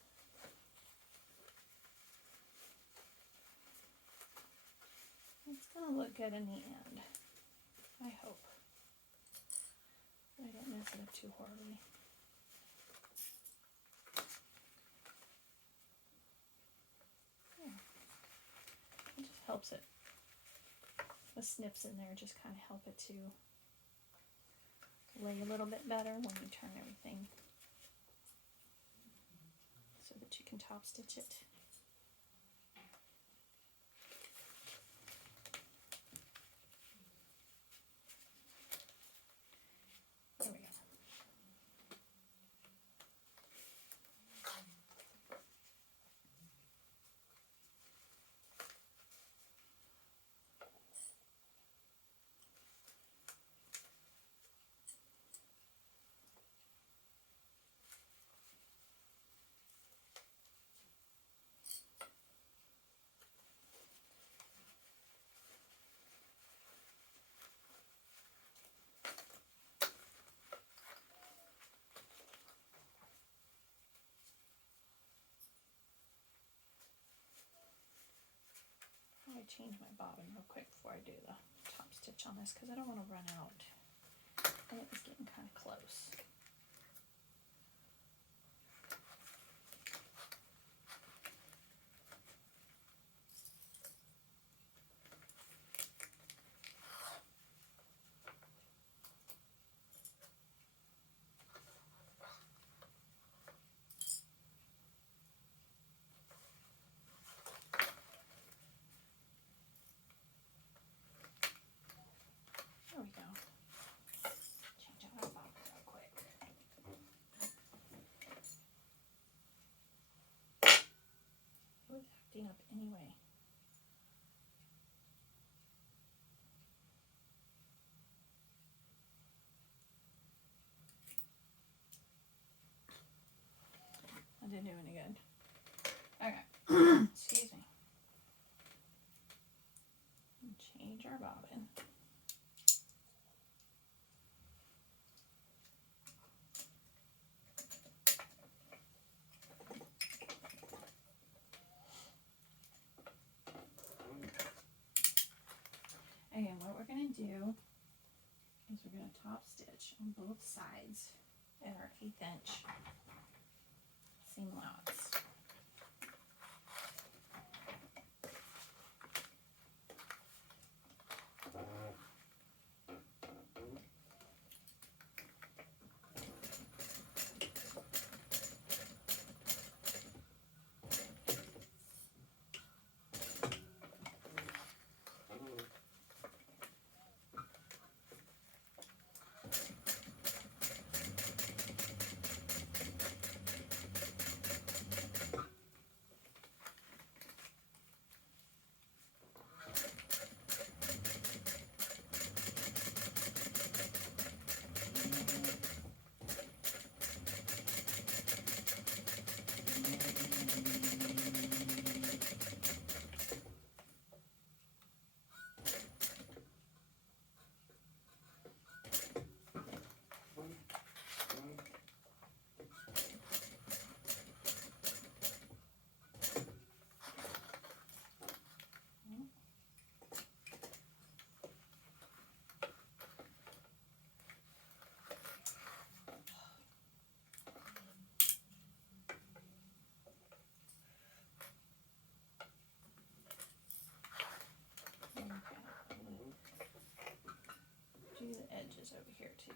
It's going to look good in the end. I hope. I didn't mess it up too horribly. Yeah. It just helps it. The snips in there just kind of help it to lay a little bit better when you turn everything so that you can top stitch it. There we go. Change my bobbin real quick before I do the top stitch. stitch on this because I don't want to run out. And it was getting kind of close. There we go. Change out our bob real quick. It was acting up anyway. That didn't do any good. Okay. Excuse me. Change our bobbin. And what we're going to do is we're going to top stitch on both sides at our 1/8 inch seam allowance. Do the edges over here too.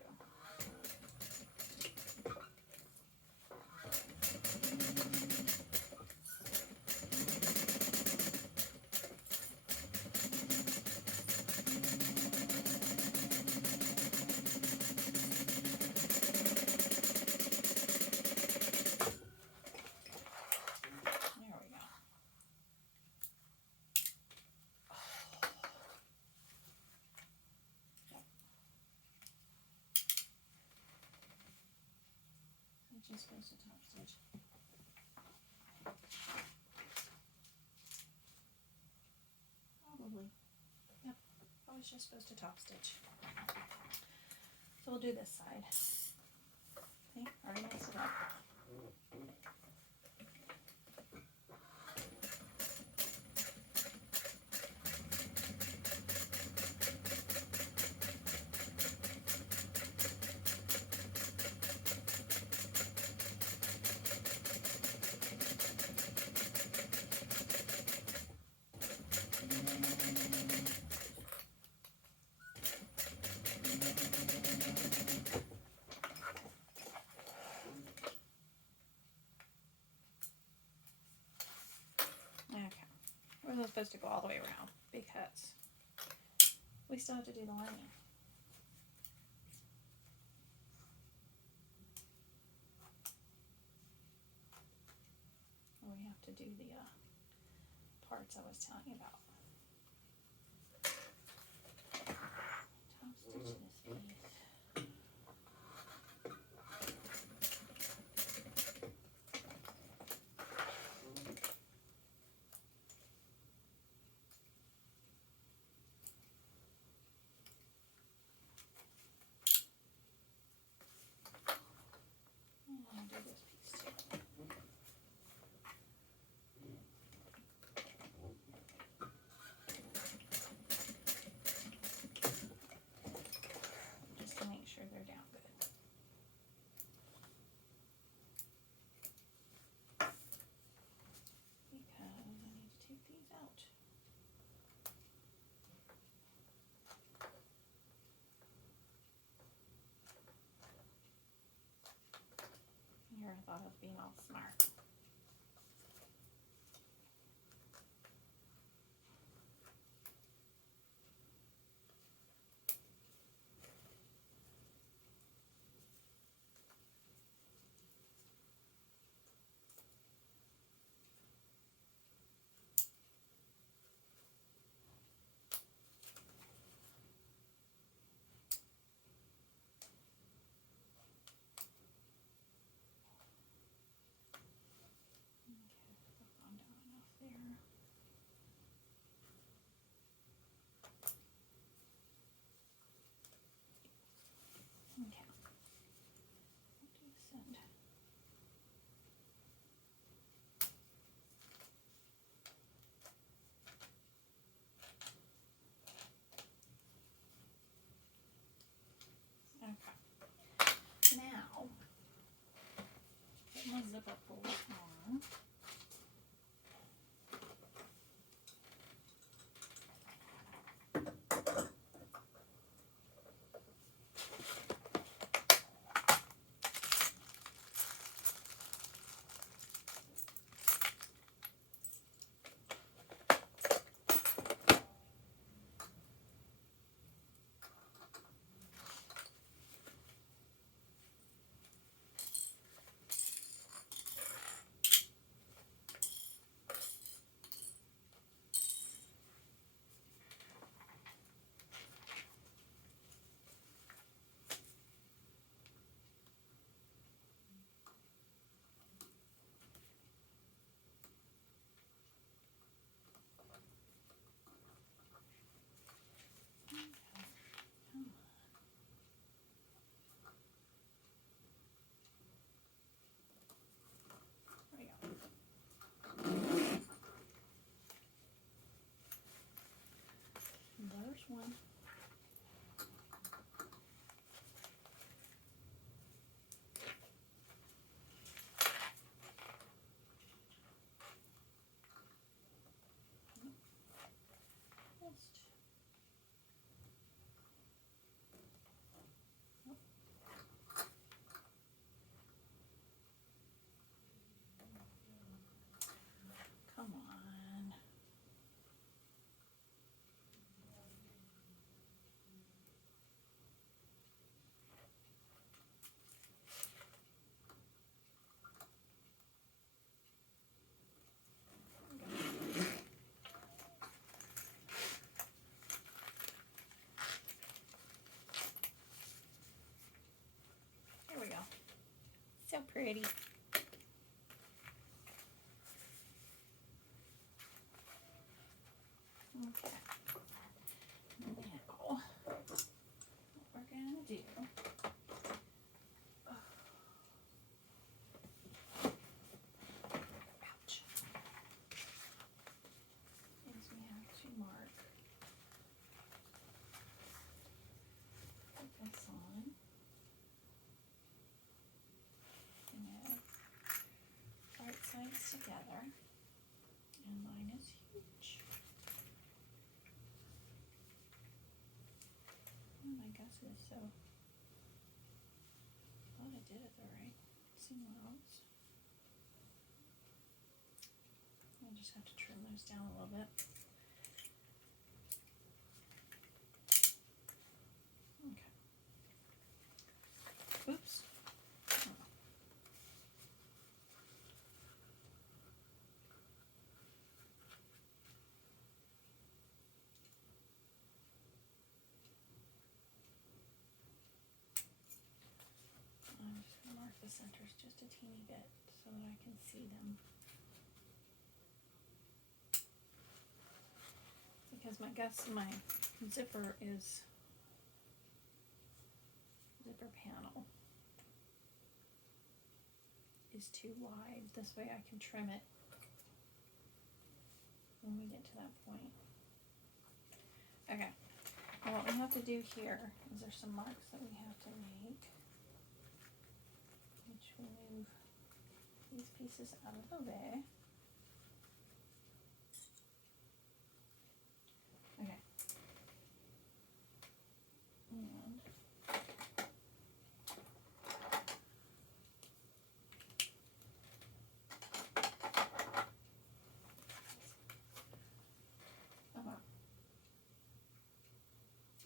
Just supposed to top stitch. Probably. Yep. I was just supposed to top stitch. So we'll do this side. See? Already mixed it up. We're not supposed to go all the way around because we still have to do the lining. We have to do the parts I was telling you about. Top stitch this piece. And do this piece too. they're down good. Because I need to take these out. Here, I thought I was being all smart. Okay. What do you send? Okay. Now, get my zipper pulled on. There's one. Come on. There we go. So pretty. Okay. Now, what we're going to do, ouch, is we have to mark, put this on, right sides together, and mine is huge. Oh, my guess is so. Thought I did it the right else. I just have to trim those down a little bit. Okay. Oops. I'm just going to mark the centers just a teeny bit so that I can see them. Because my zipper panel is too wide. This way I can trim it when we get to that point. Okay. Now what we have to do here is there's some marks that we have to make. move these pieces out of the way. Okay. And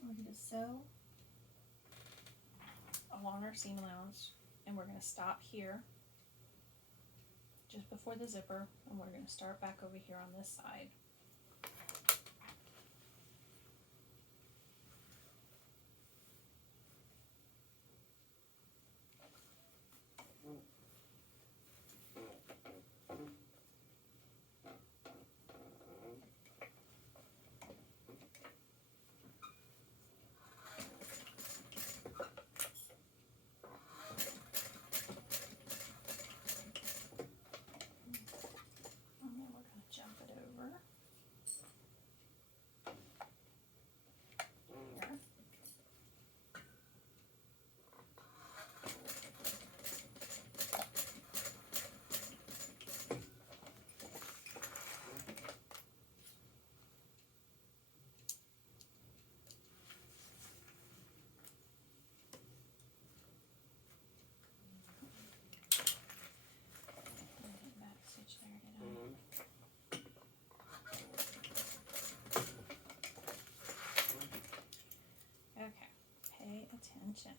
we're going to sew along our seam allowance, and we're going to stop here just before the zipper, and we're going to start back over here on this side. Okay, pay attention.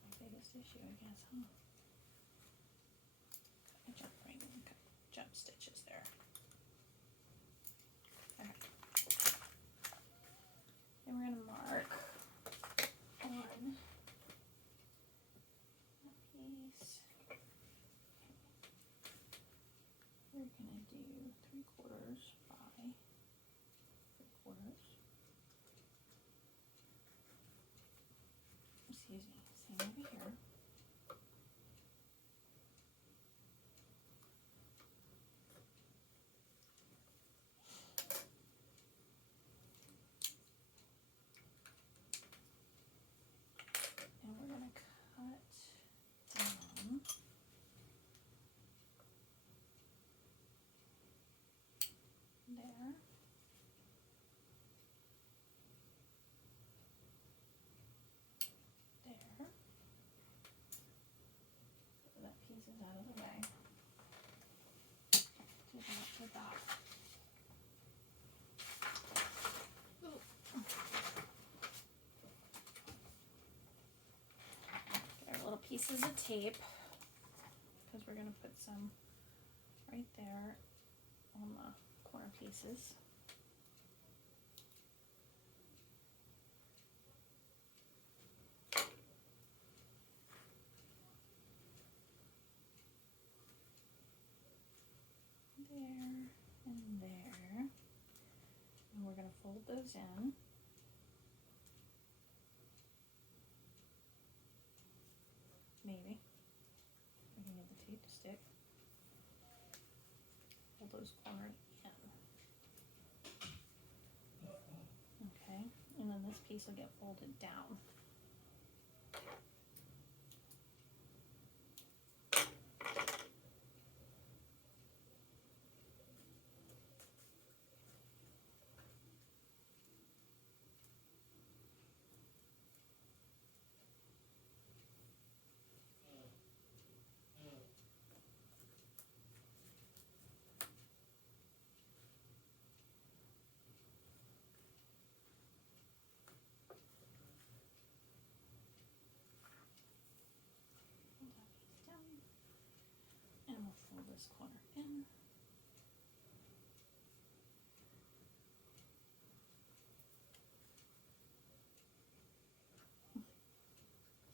My biggest issue, I guess, huh? Jump stitches there. Okay. And we're going to mark on a piece. We're going to do 3/4 by 3/4. Excuse me, same over here. And we're going to cut down there. There. So that piece is out of the way. Do that to that. Get our little pieces of tape, because we're going to put some right there on the corner pieces. There and there. And we're going to fold those in. Maybe. We can get the tape to stick. Fold those corners in. Okay, and then this piece will get folded down. And we'll fold this corner in.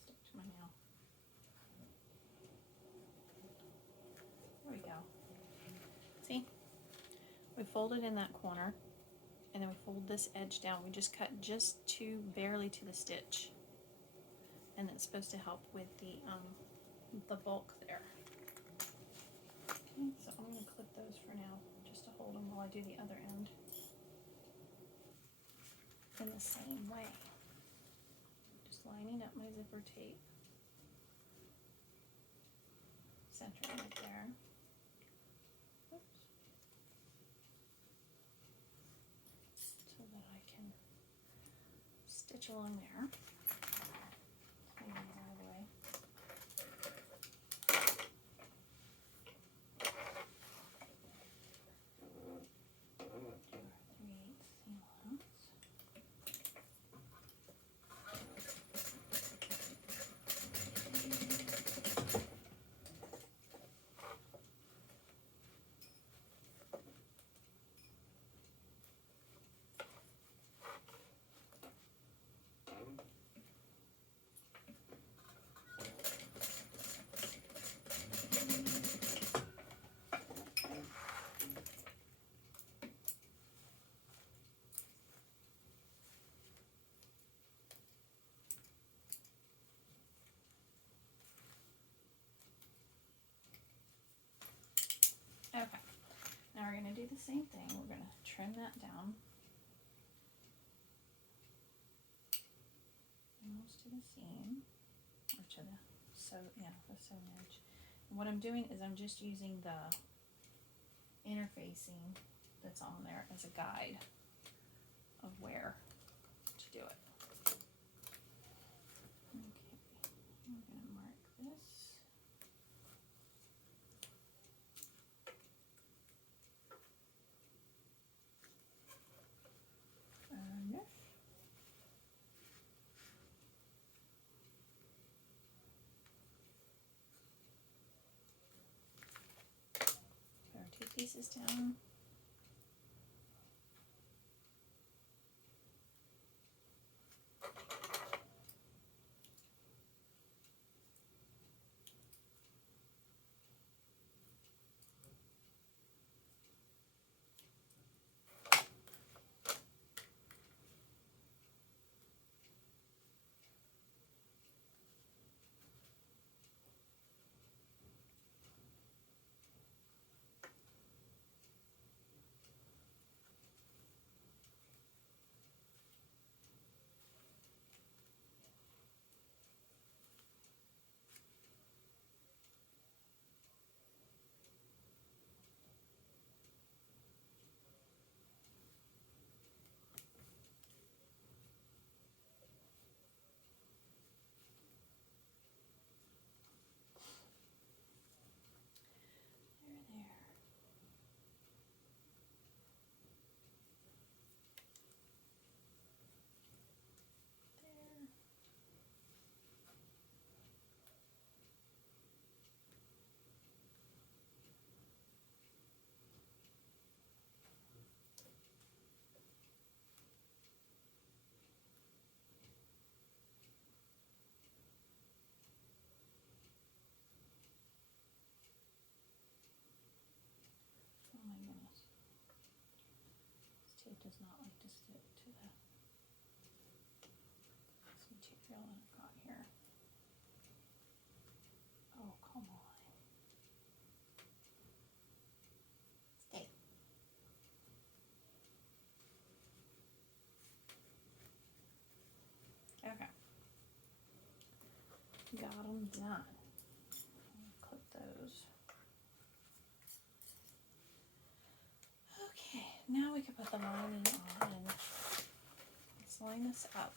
Stick to my nail. There we go. See? We folded in that corner, and then we fold this edge down. We just cut just barely to the stitch. And it's supposed to help with the bulk there. Okay, so I'm going to clip those for now, just to hold them while I do the other end in the same way. lining up my zipper tape, centering it there. Oops. So that I can stitch along there. Maybe out of the way. 3/8 seam allowance. Okay, now we're going to do the same thing. We're going to trim that down almost to the seam, or to the the sewn edge. And what I'm doing is I'm just using the interfacing that's on there as a guide of where to do it. Okay, I'm going to mark this. Yes. Put our 2 pieces down. There. There. Oh my goodness. This tape does not like to stick to this material that I've got here. Oh, come on. Stay. Okay. Got them done. Clip those. Okay, now we can put the lining on. Let's line this up.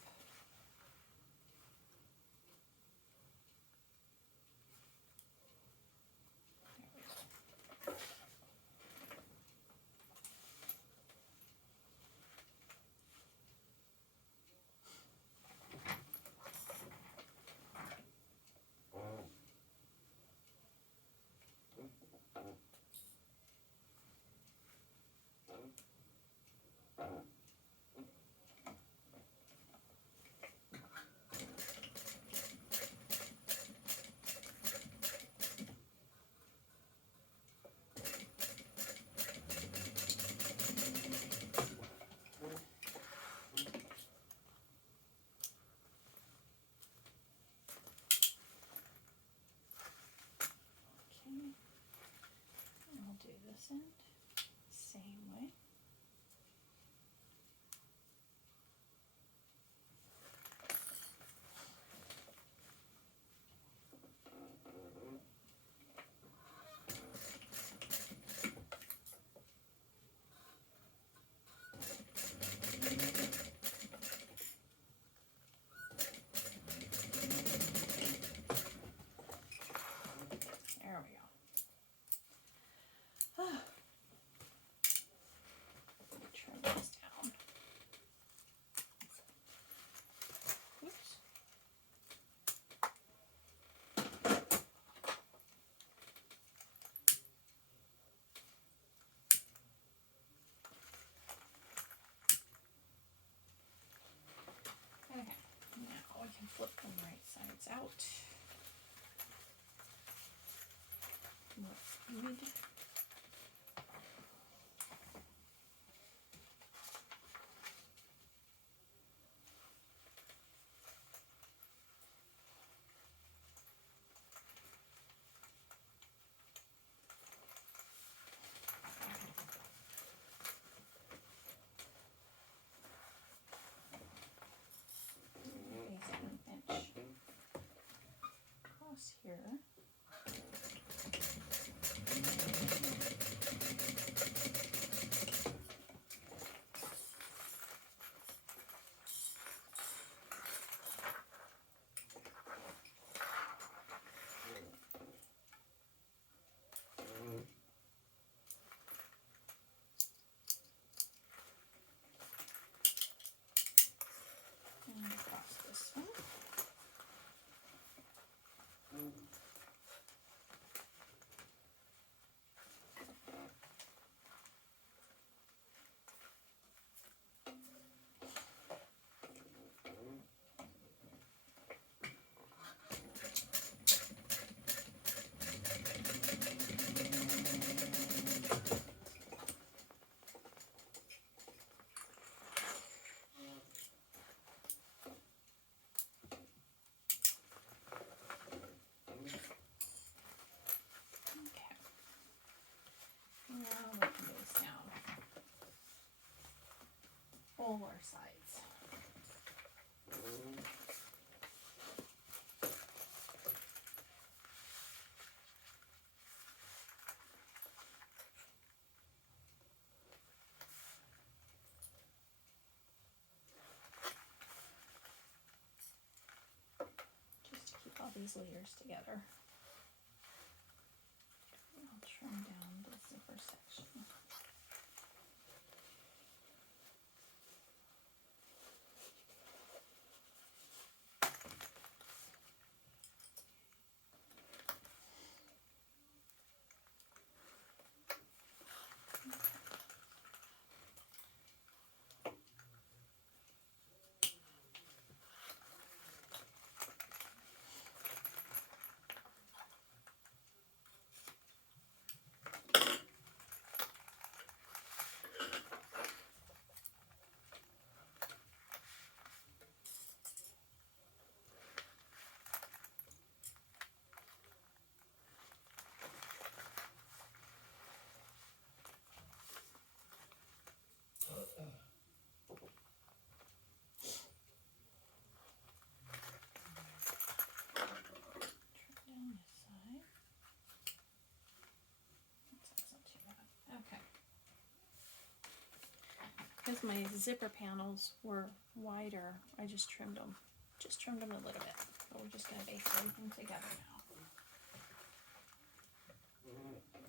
Do this end same way. parts out. More wood. Here. And across this one. Now we can do this down all our sides. Just to keep all these layers together. I'll trim down the zipper section. Because my zipper panels were wider, I just trimmed them a little bit. So we're just going to base everything together now. There we go.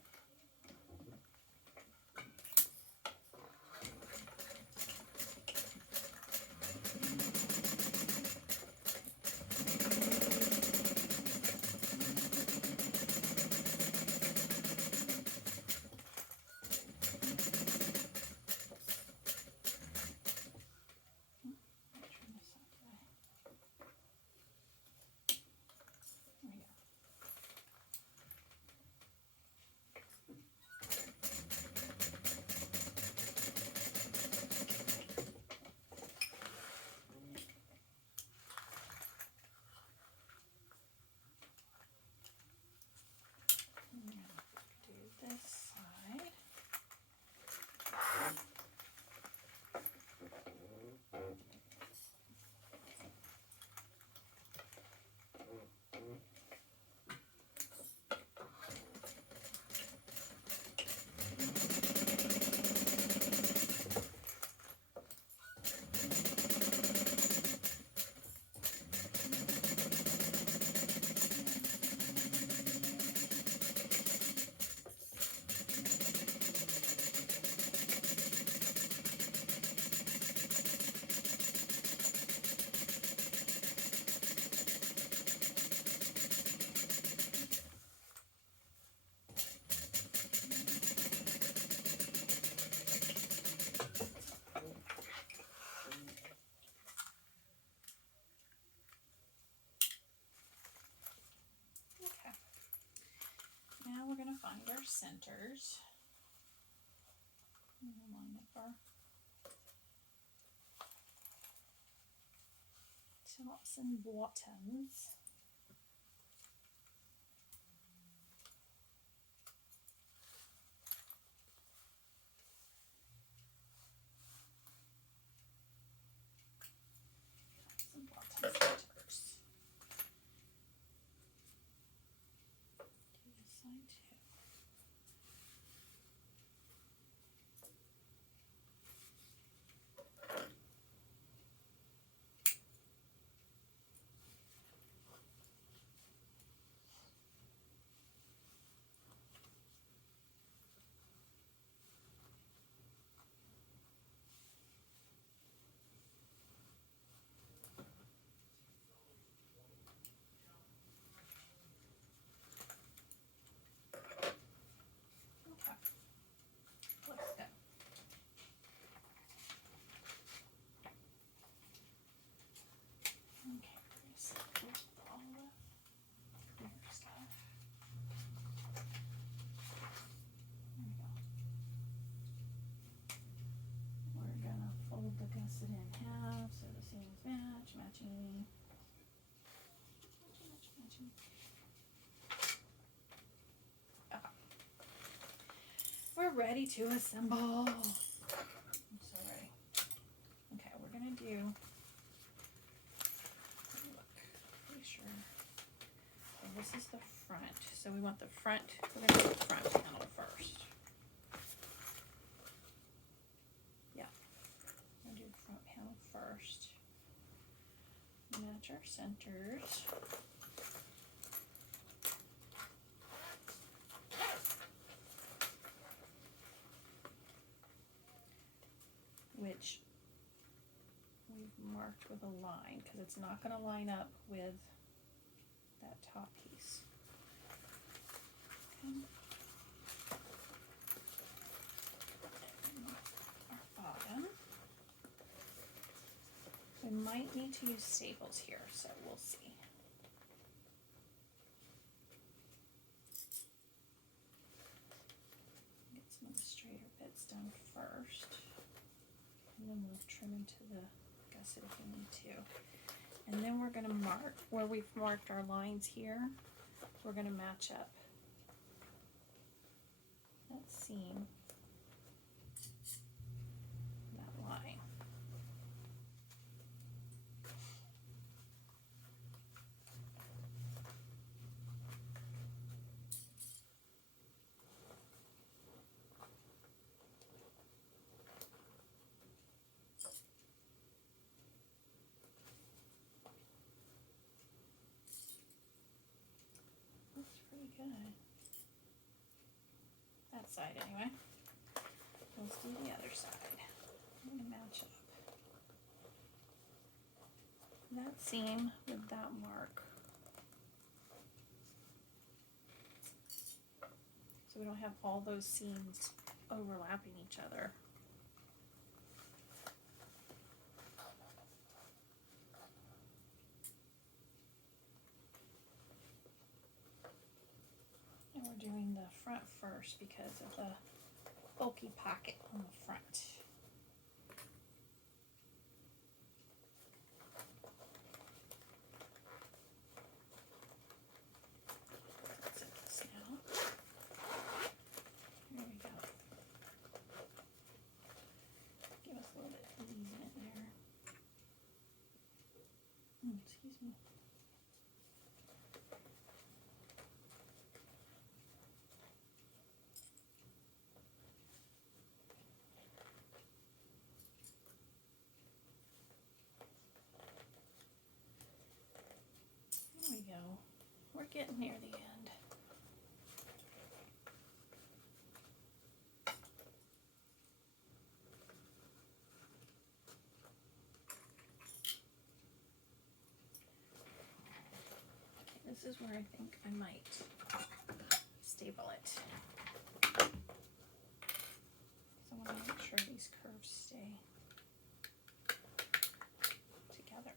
centers. Line up our tops and bottoms. Tops and bottom centers. Do this side too. The gusset in half so the seams matching. Okay. We're ready to assemble. I'm so ready. Okay, we're gonna do. Look, pretty sure. So this is the front. So we want the front. We're gonna do the front panel first. First, match our centers. Which we've marked with a line because it's not going to line up with that top piece. Okay. Our bottom. We might need to use staples here, so we'll see. Get some of the straighter bits done first, and then we'll trim into the gusset if we need to. And then we're going to mark where we've marked our lines here. We're going to match up that seam, that line. Good. That side anyway. Let's do the other side. I'm going to match up that seam with that mark. So we don't have all those seams overlapping each other. We're doing the front first because of the bulky pocket on the front. Let's zip this now. There we go. Give us a little bit of easement there. Excuse me. There we go. We're getting near the end. Okay, this is where I think I might staple it. So I want to make sure these curves stay together.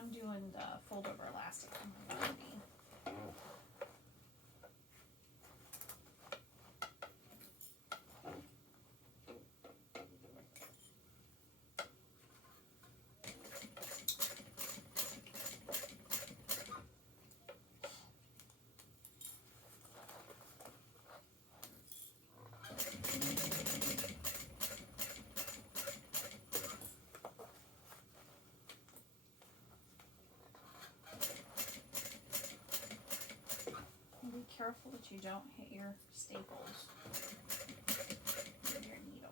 I'm doing the fold over elastic on my Rosie. Be careful that you don't hit your staples with your needle.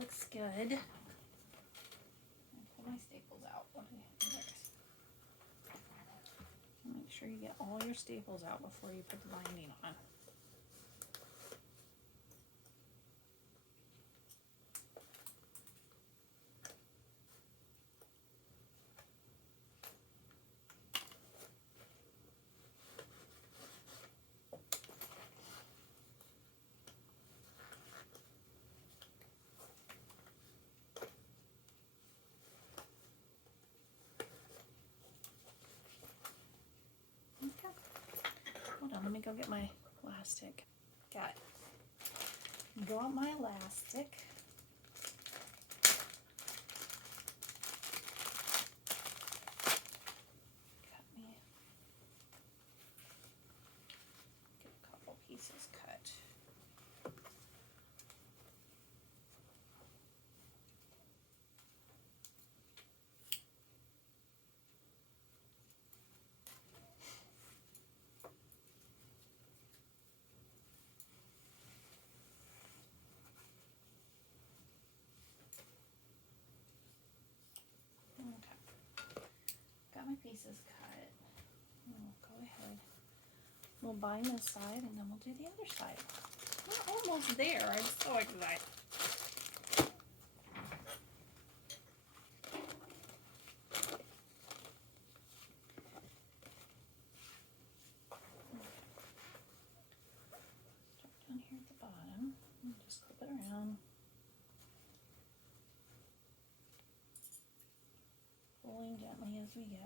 Looks good. Pull my staples out. Make sure you get all your staples out before you put the binding on. Let me go get my elastic. Got my elastic. Got me get a couple pieces cut. My pieces cut. We'll go ahead. We'll bind this side and then we'll do the other side. We're almost there. I'm so excited. Start down here at the bottom and just clip it around. Pulling gently as we go.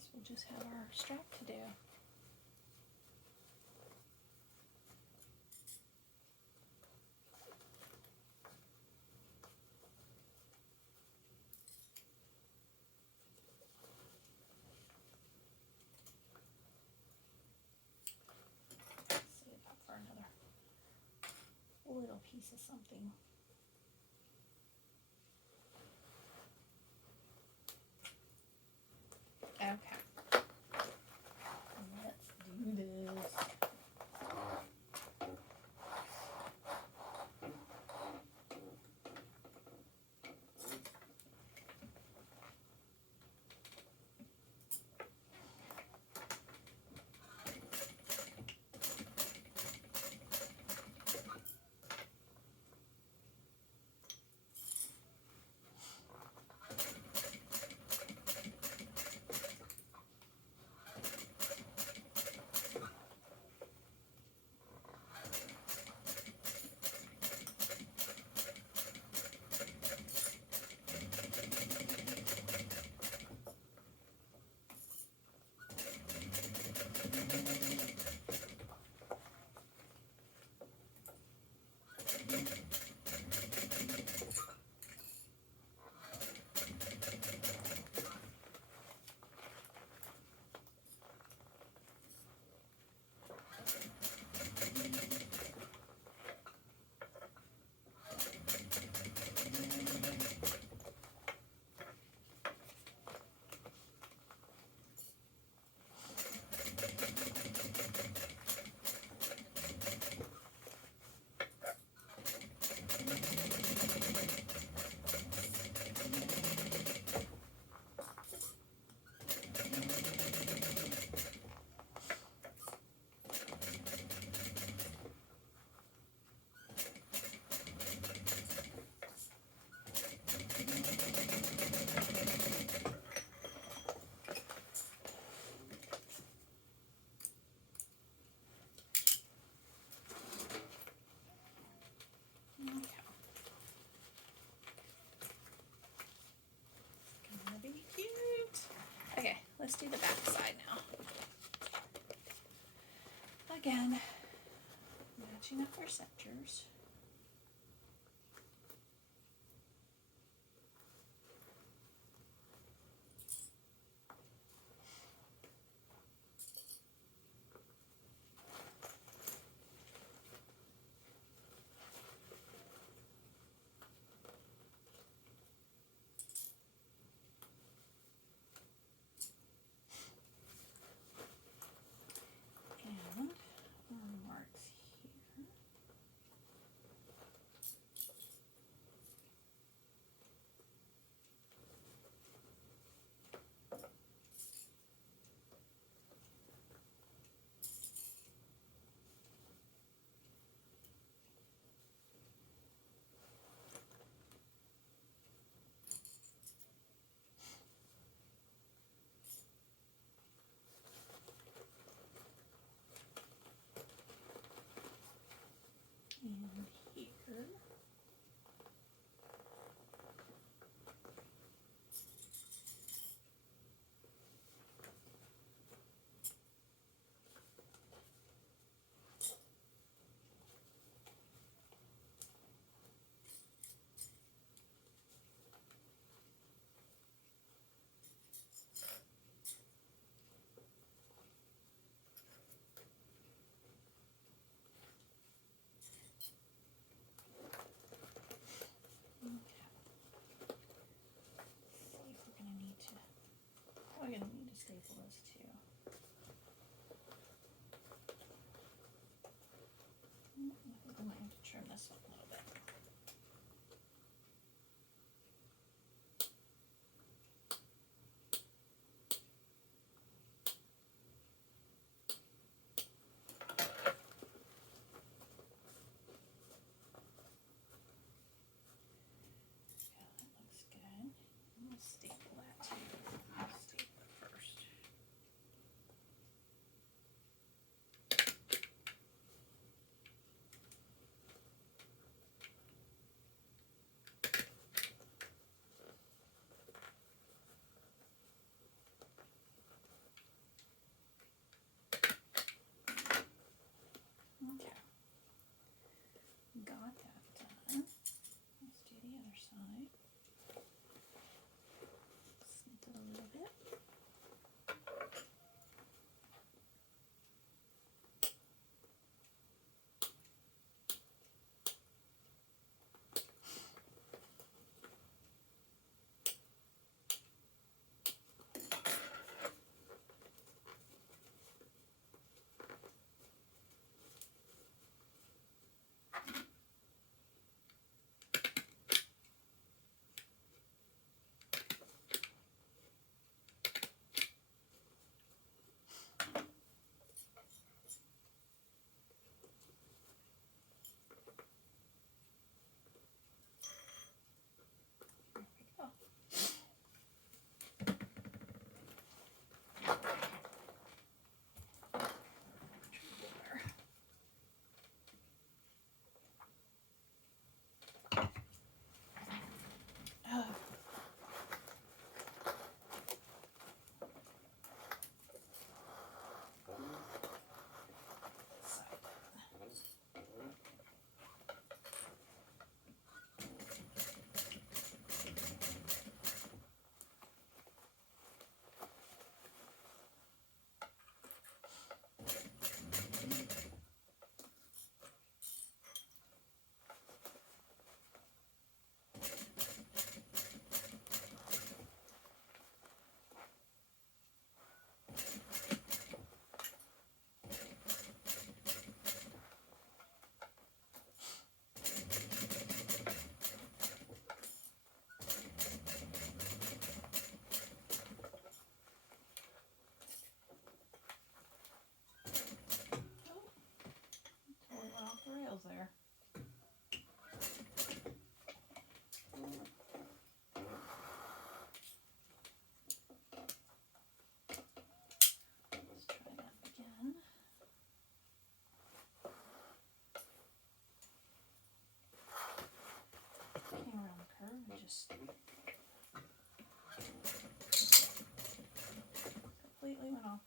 guess we'll just have our strap to do. Save that for another little piece of something. Okay. Let's do this. Okay, let's do the back side now. Again, matching up our centers. And here. We're going to need to staple this too. I think I might have to trim this one a little bit. Yeah, that looks good. I'm going to staple that too. I'll staple it first.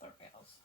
off the rails.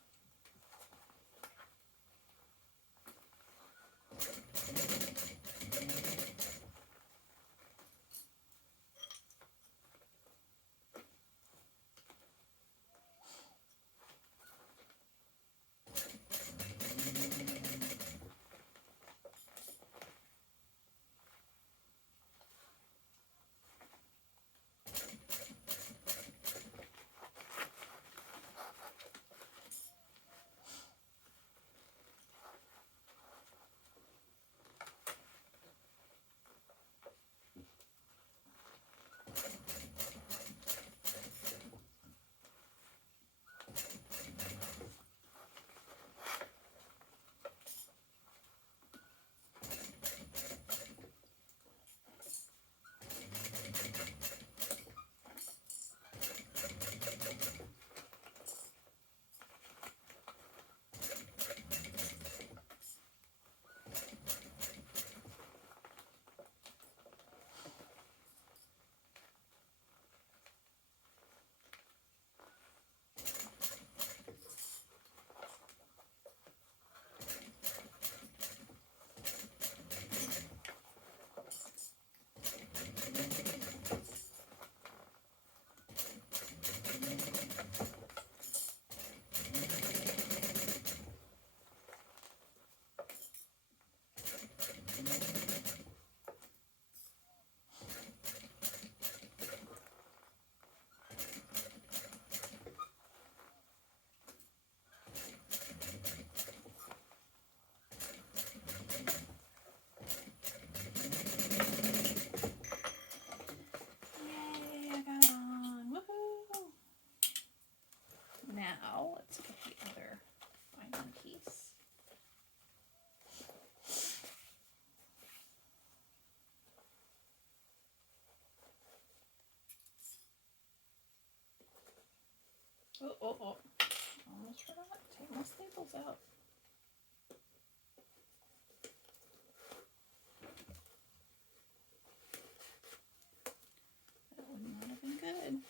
Now, let's get the other final piece. Oh. Almost forgot. Take my staples out. That would not have been good.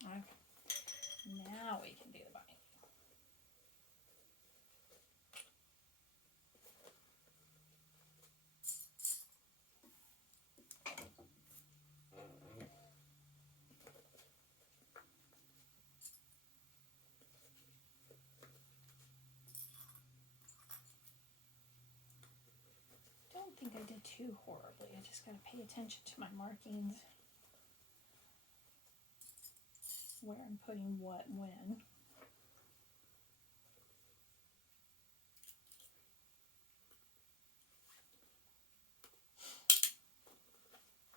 Okay. Now we can do the binding. I don't think I did too horribly. I just got to pay attention to my markings, where I'm putting what when.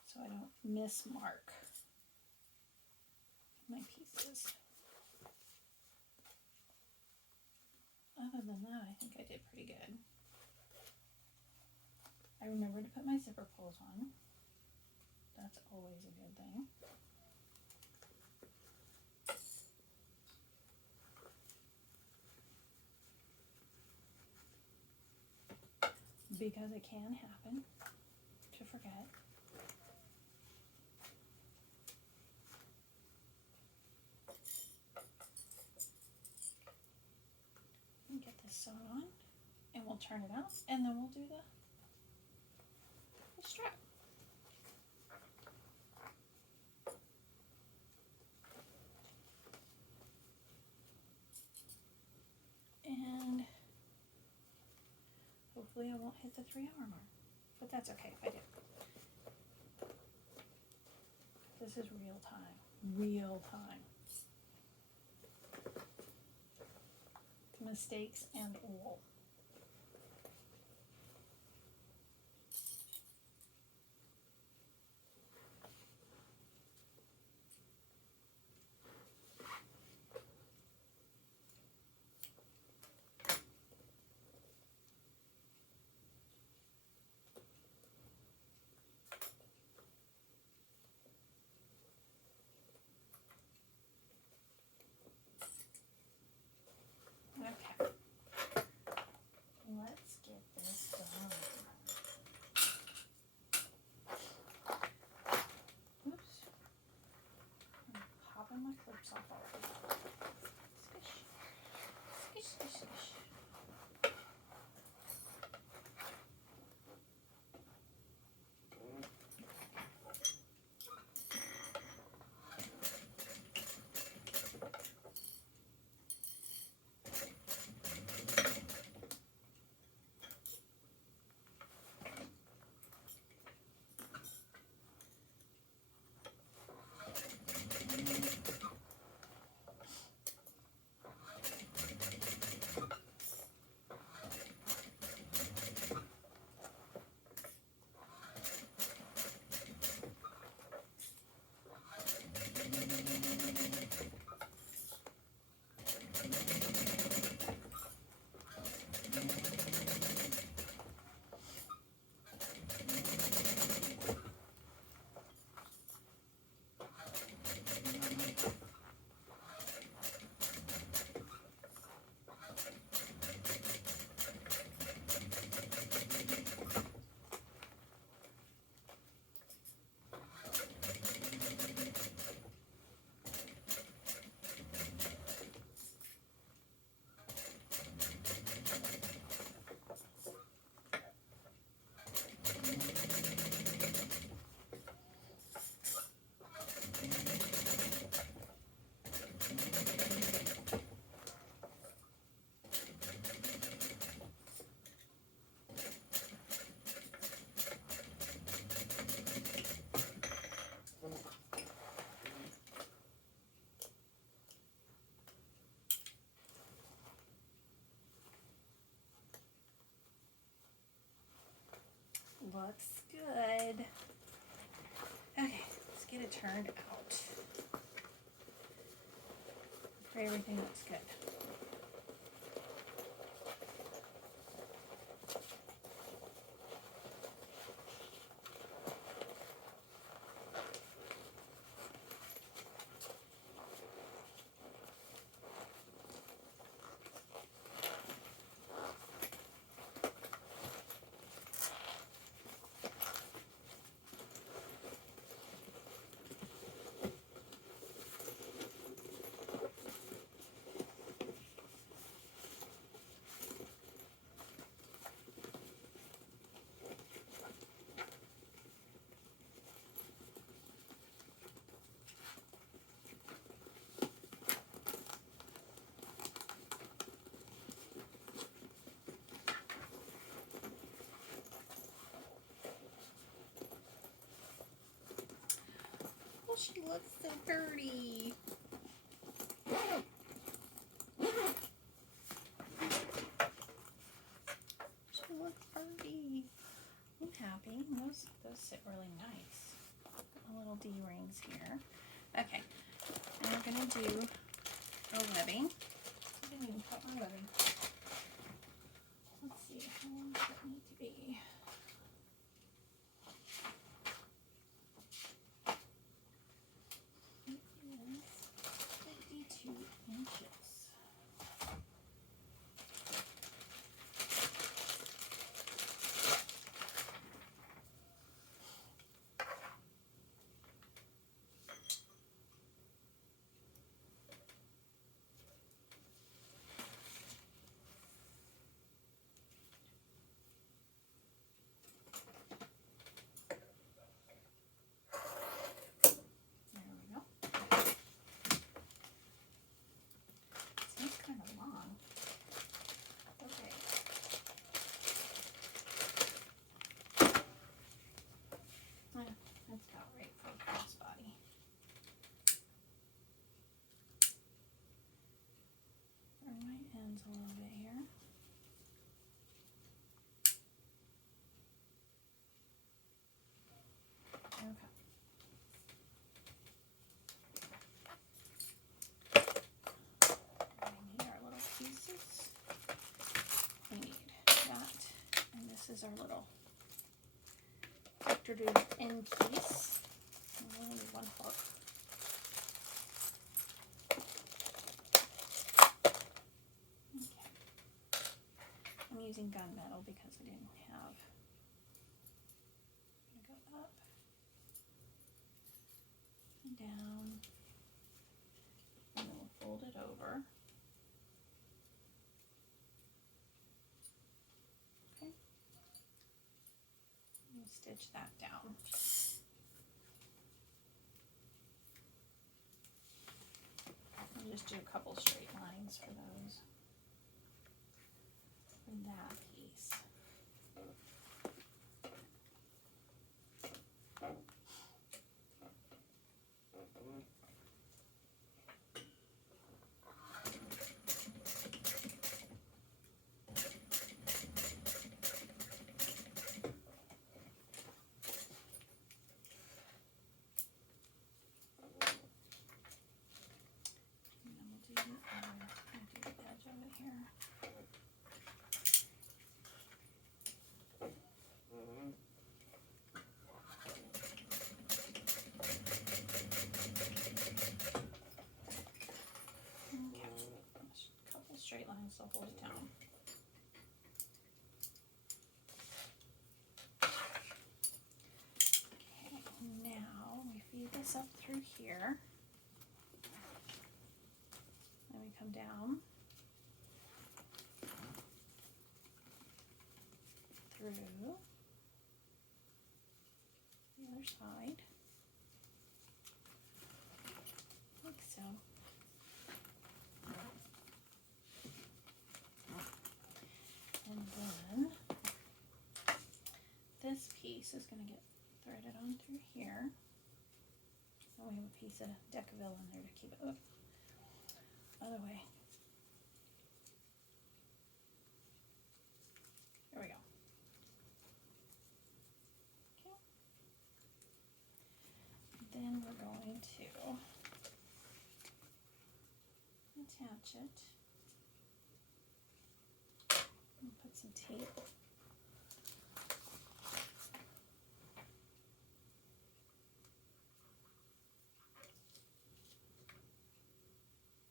So I don't mismark my pieces. Other than that, I think I did pretty good. I remember to put my zipper pulls on. That's always a good thing. Because it can happen to forget. And get this sewn on, and we'll turn it out, and then we'll do the strap. And hopefully I won't hit the 3-hour mark, but that's okay if I do. This is real time. Real time. Mistakes and wool. looks good. Okay, let's get it turned out. Pray everything looks good. Oh, she looks so dirty. She looks dirty. I'm happy. Those sit really nice. A little D-rings here. Okay, now we're gonna do our webbing. I didn't even cut my webbing. Let's see, how long does it need to be? It is 52 inches. That's about right for a crossbody. Turn my ends a little bit here. Okay. We need our little pieces. We need that, and this is our little vector end piece. We only need one hook. Okay. I'm using gunmetal because I didn't have. I'm gonna go up and down, and then we'll fold it over. Okay. We'll stitch that down. I'll just do a couple straight lines for those. For that piece. Straight lines to hold it down. Okay, now we feed this up through here. Then we come down through the other side, like so. And then this piece is going to get threaded on through here. And we have a piece of Decaville in there to keep it up. Other way. There we go. going to attach it and put some tape.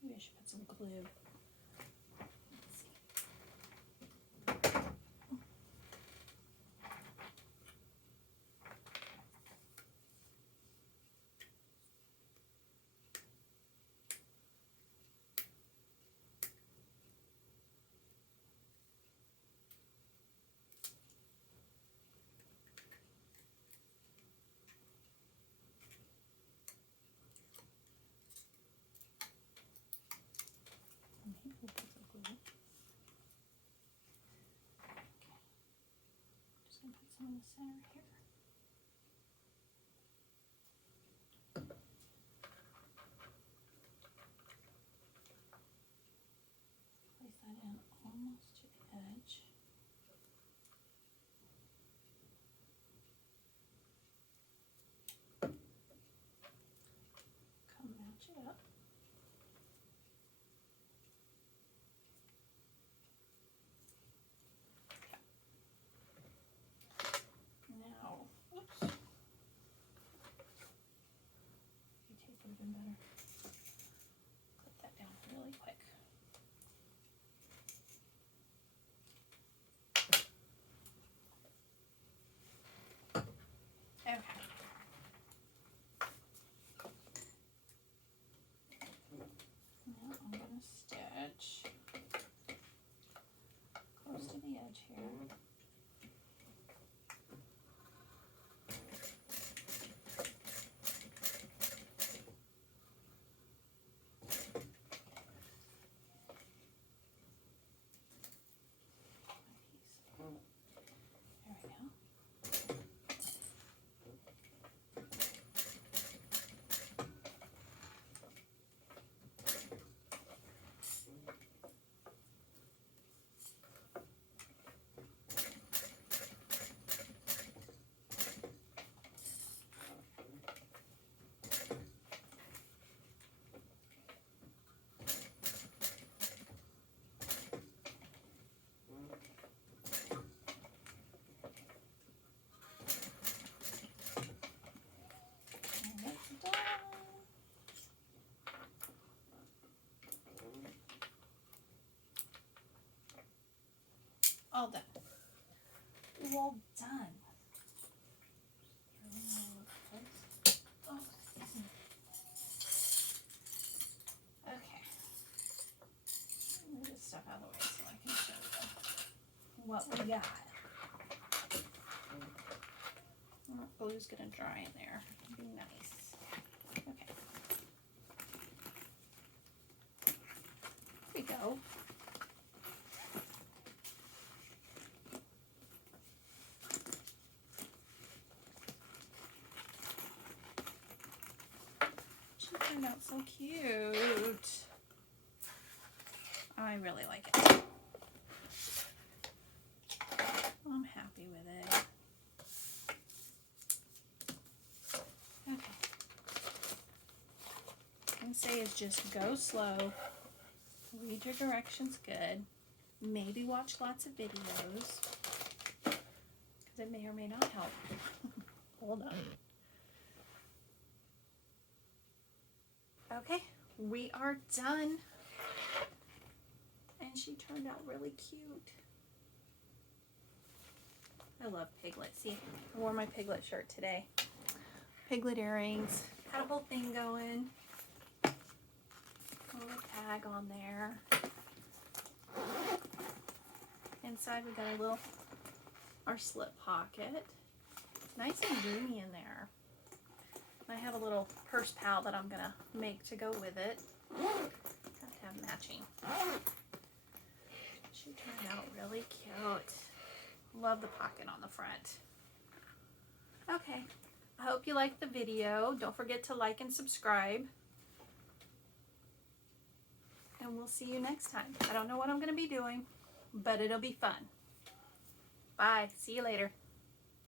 Maybe I should put some glue. Let's see. Maybe we'll put some glue. Okay. Just gonna put some in the center here. Place that in almost to the edge. Come match it up. Now, oops. Your tape would have been better. Clip that down really quick. Okay. Now I'm going to stitch close to the edge here. There we go. And it's done. All done. Well done. Oh, excuse me. Okay. Move this stuff out of the way so I can show you what we got. Glue's gonna dry in there. Be nice. Okay. There we go. She turned out so cute. I really like it. I'm happy with it. Okay. What I can say is just go slow. Read your directions good. Maybe watch lots of videos. Because it may or may not help. Hold on. Okay, we are done. And she turned out really cute. I love Piglet. See, I wore my Piglet shirt today. Piglet earrings. Had a whole thing going. A little tag on there. Inside we got a little, our slip pocket. It's nice and roomy in there. I have a little purse pal that I'm gonna make to go with it. Have to have matching. She turned out really cute. Love the pocket on the front. Okay, I hope you liked the video. Don't forget to like and subscribe. And we'll see you next time. I don't know what I'm gonna be doing, but it'll be fun. Bye, see you later.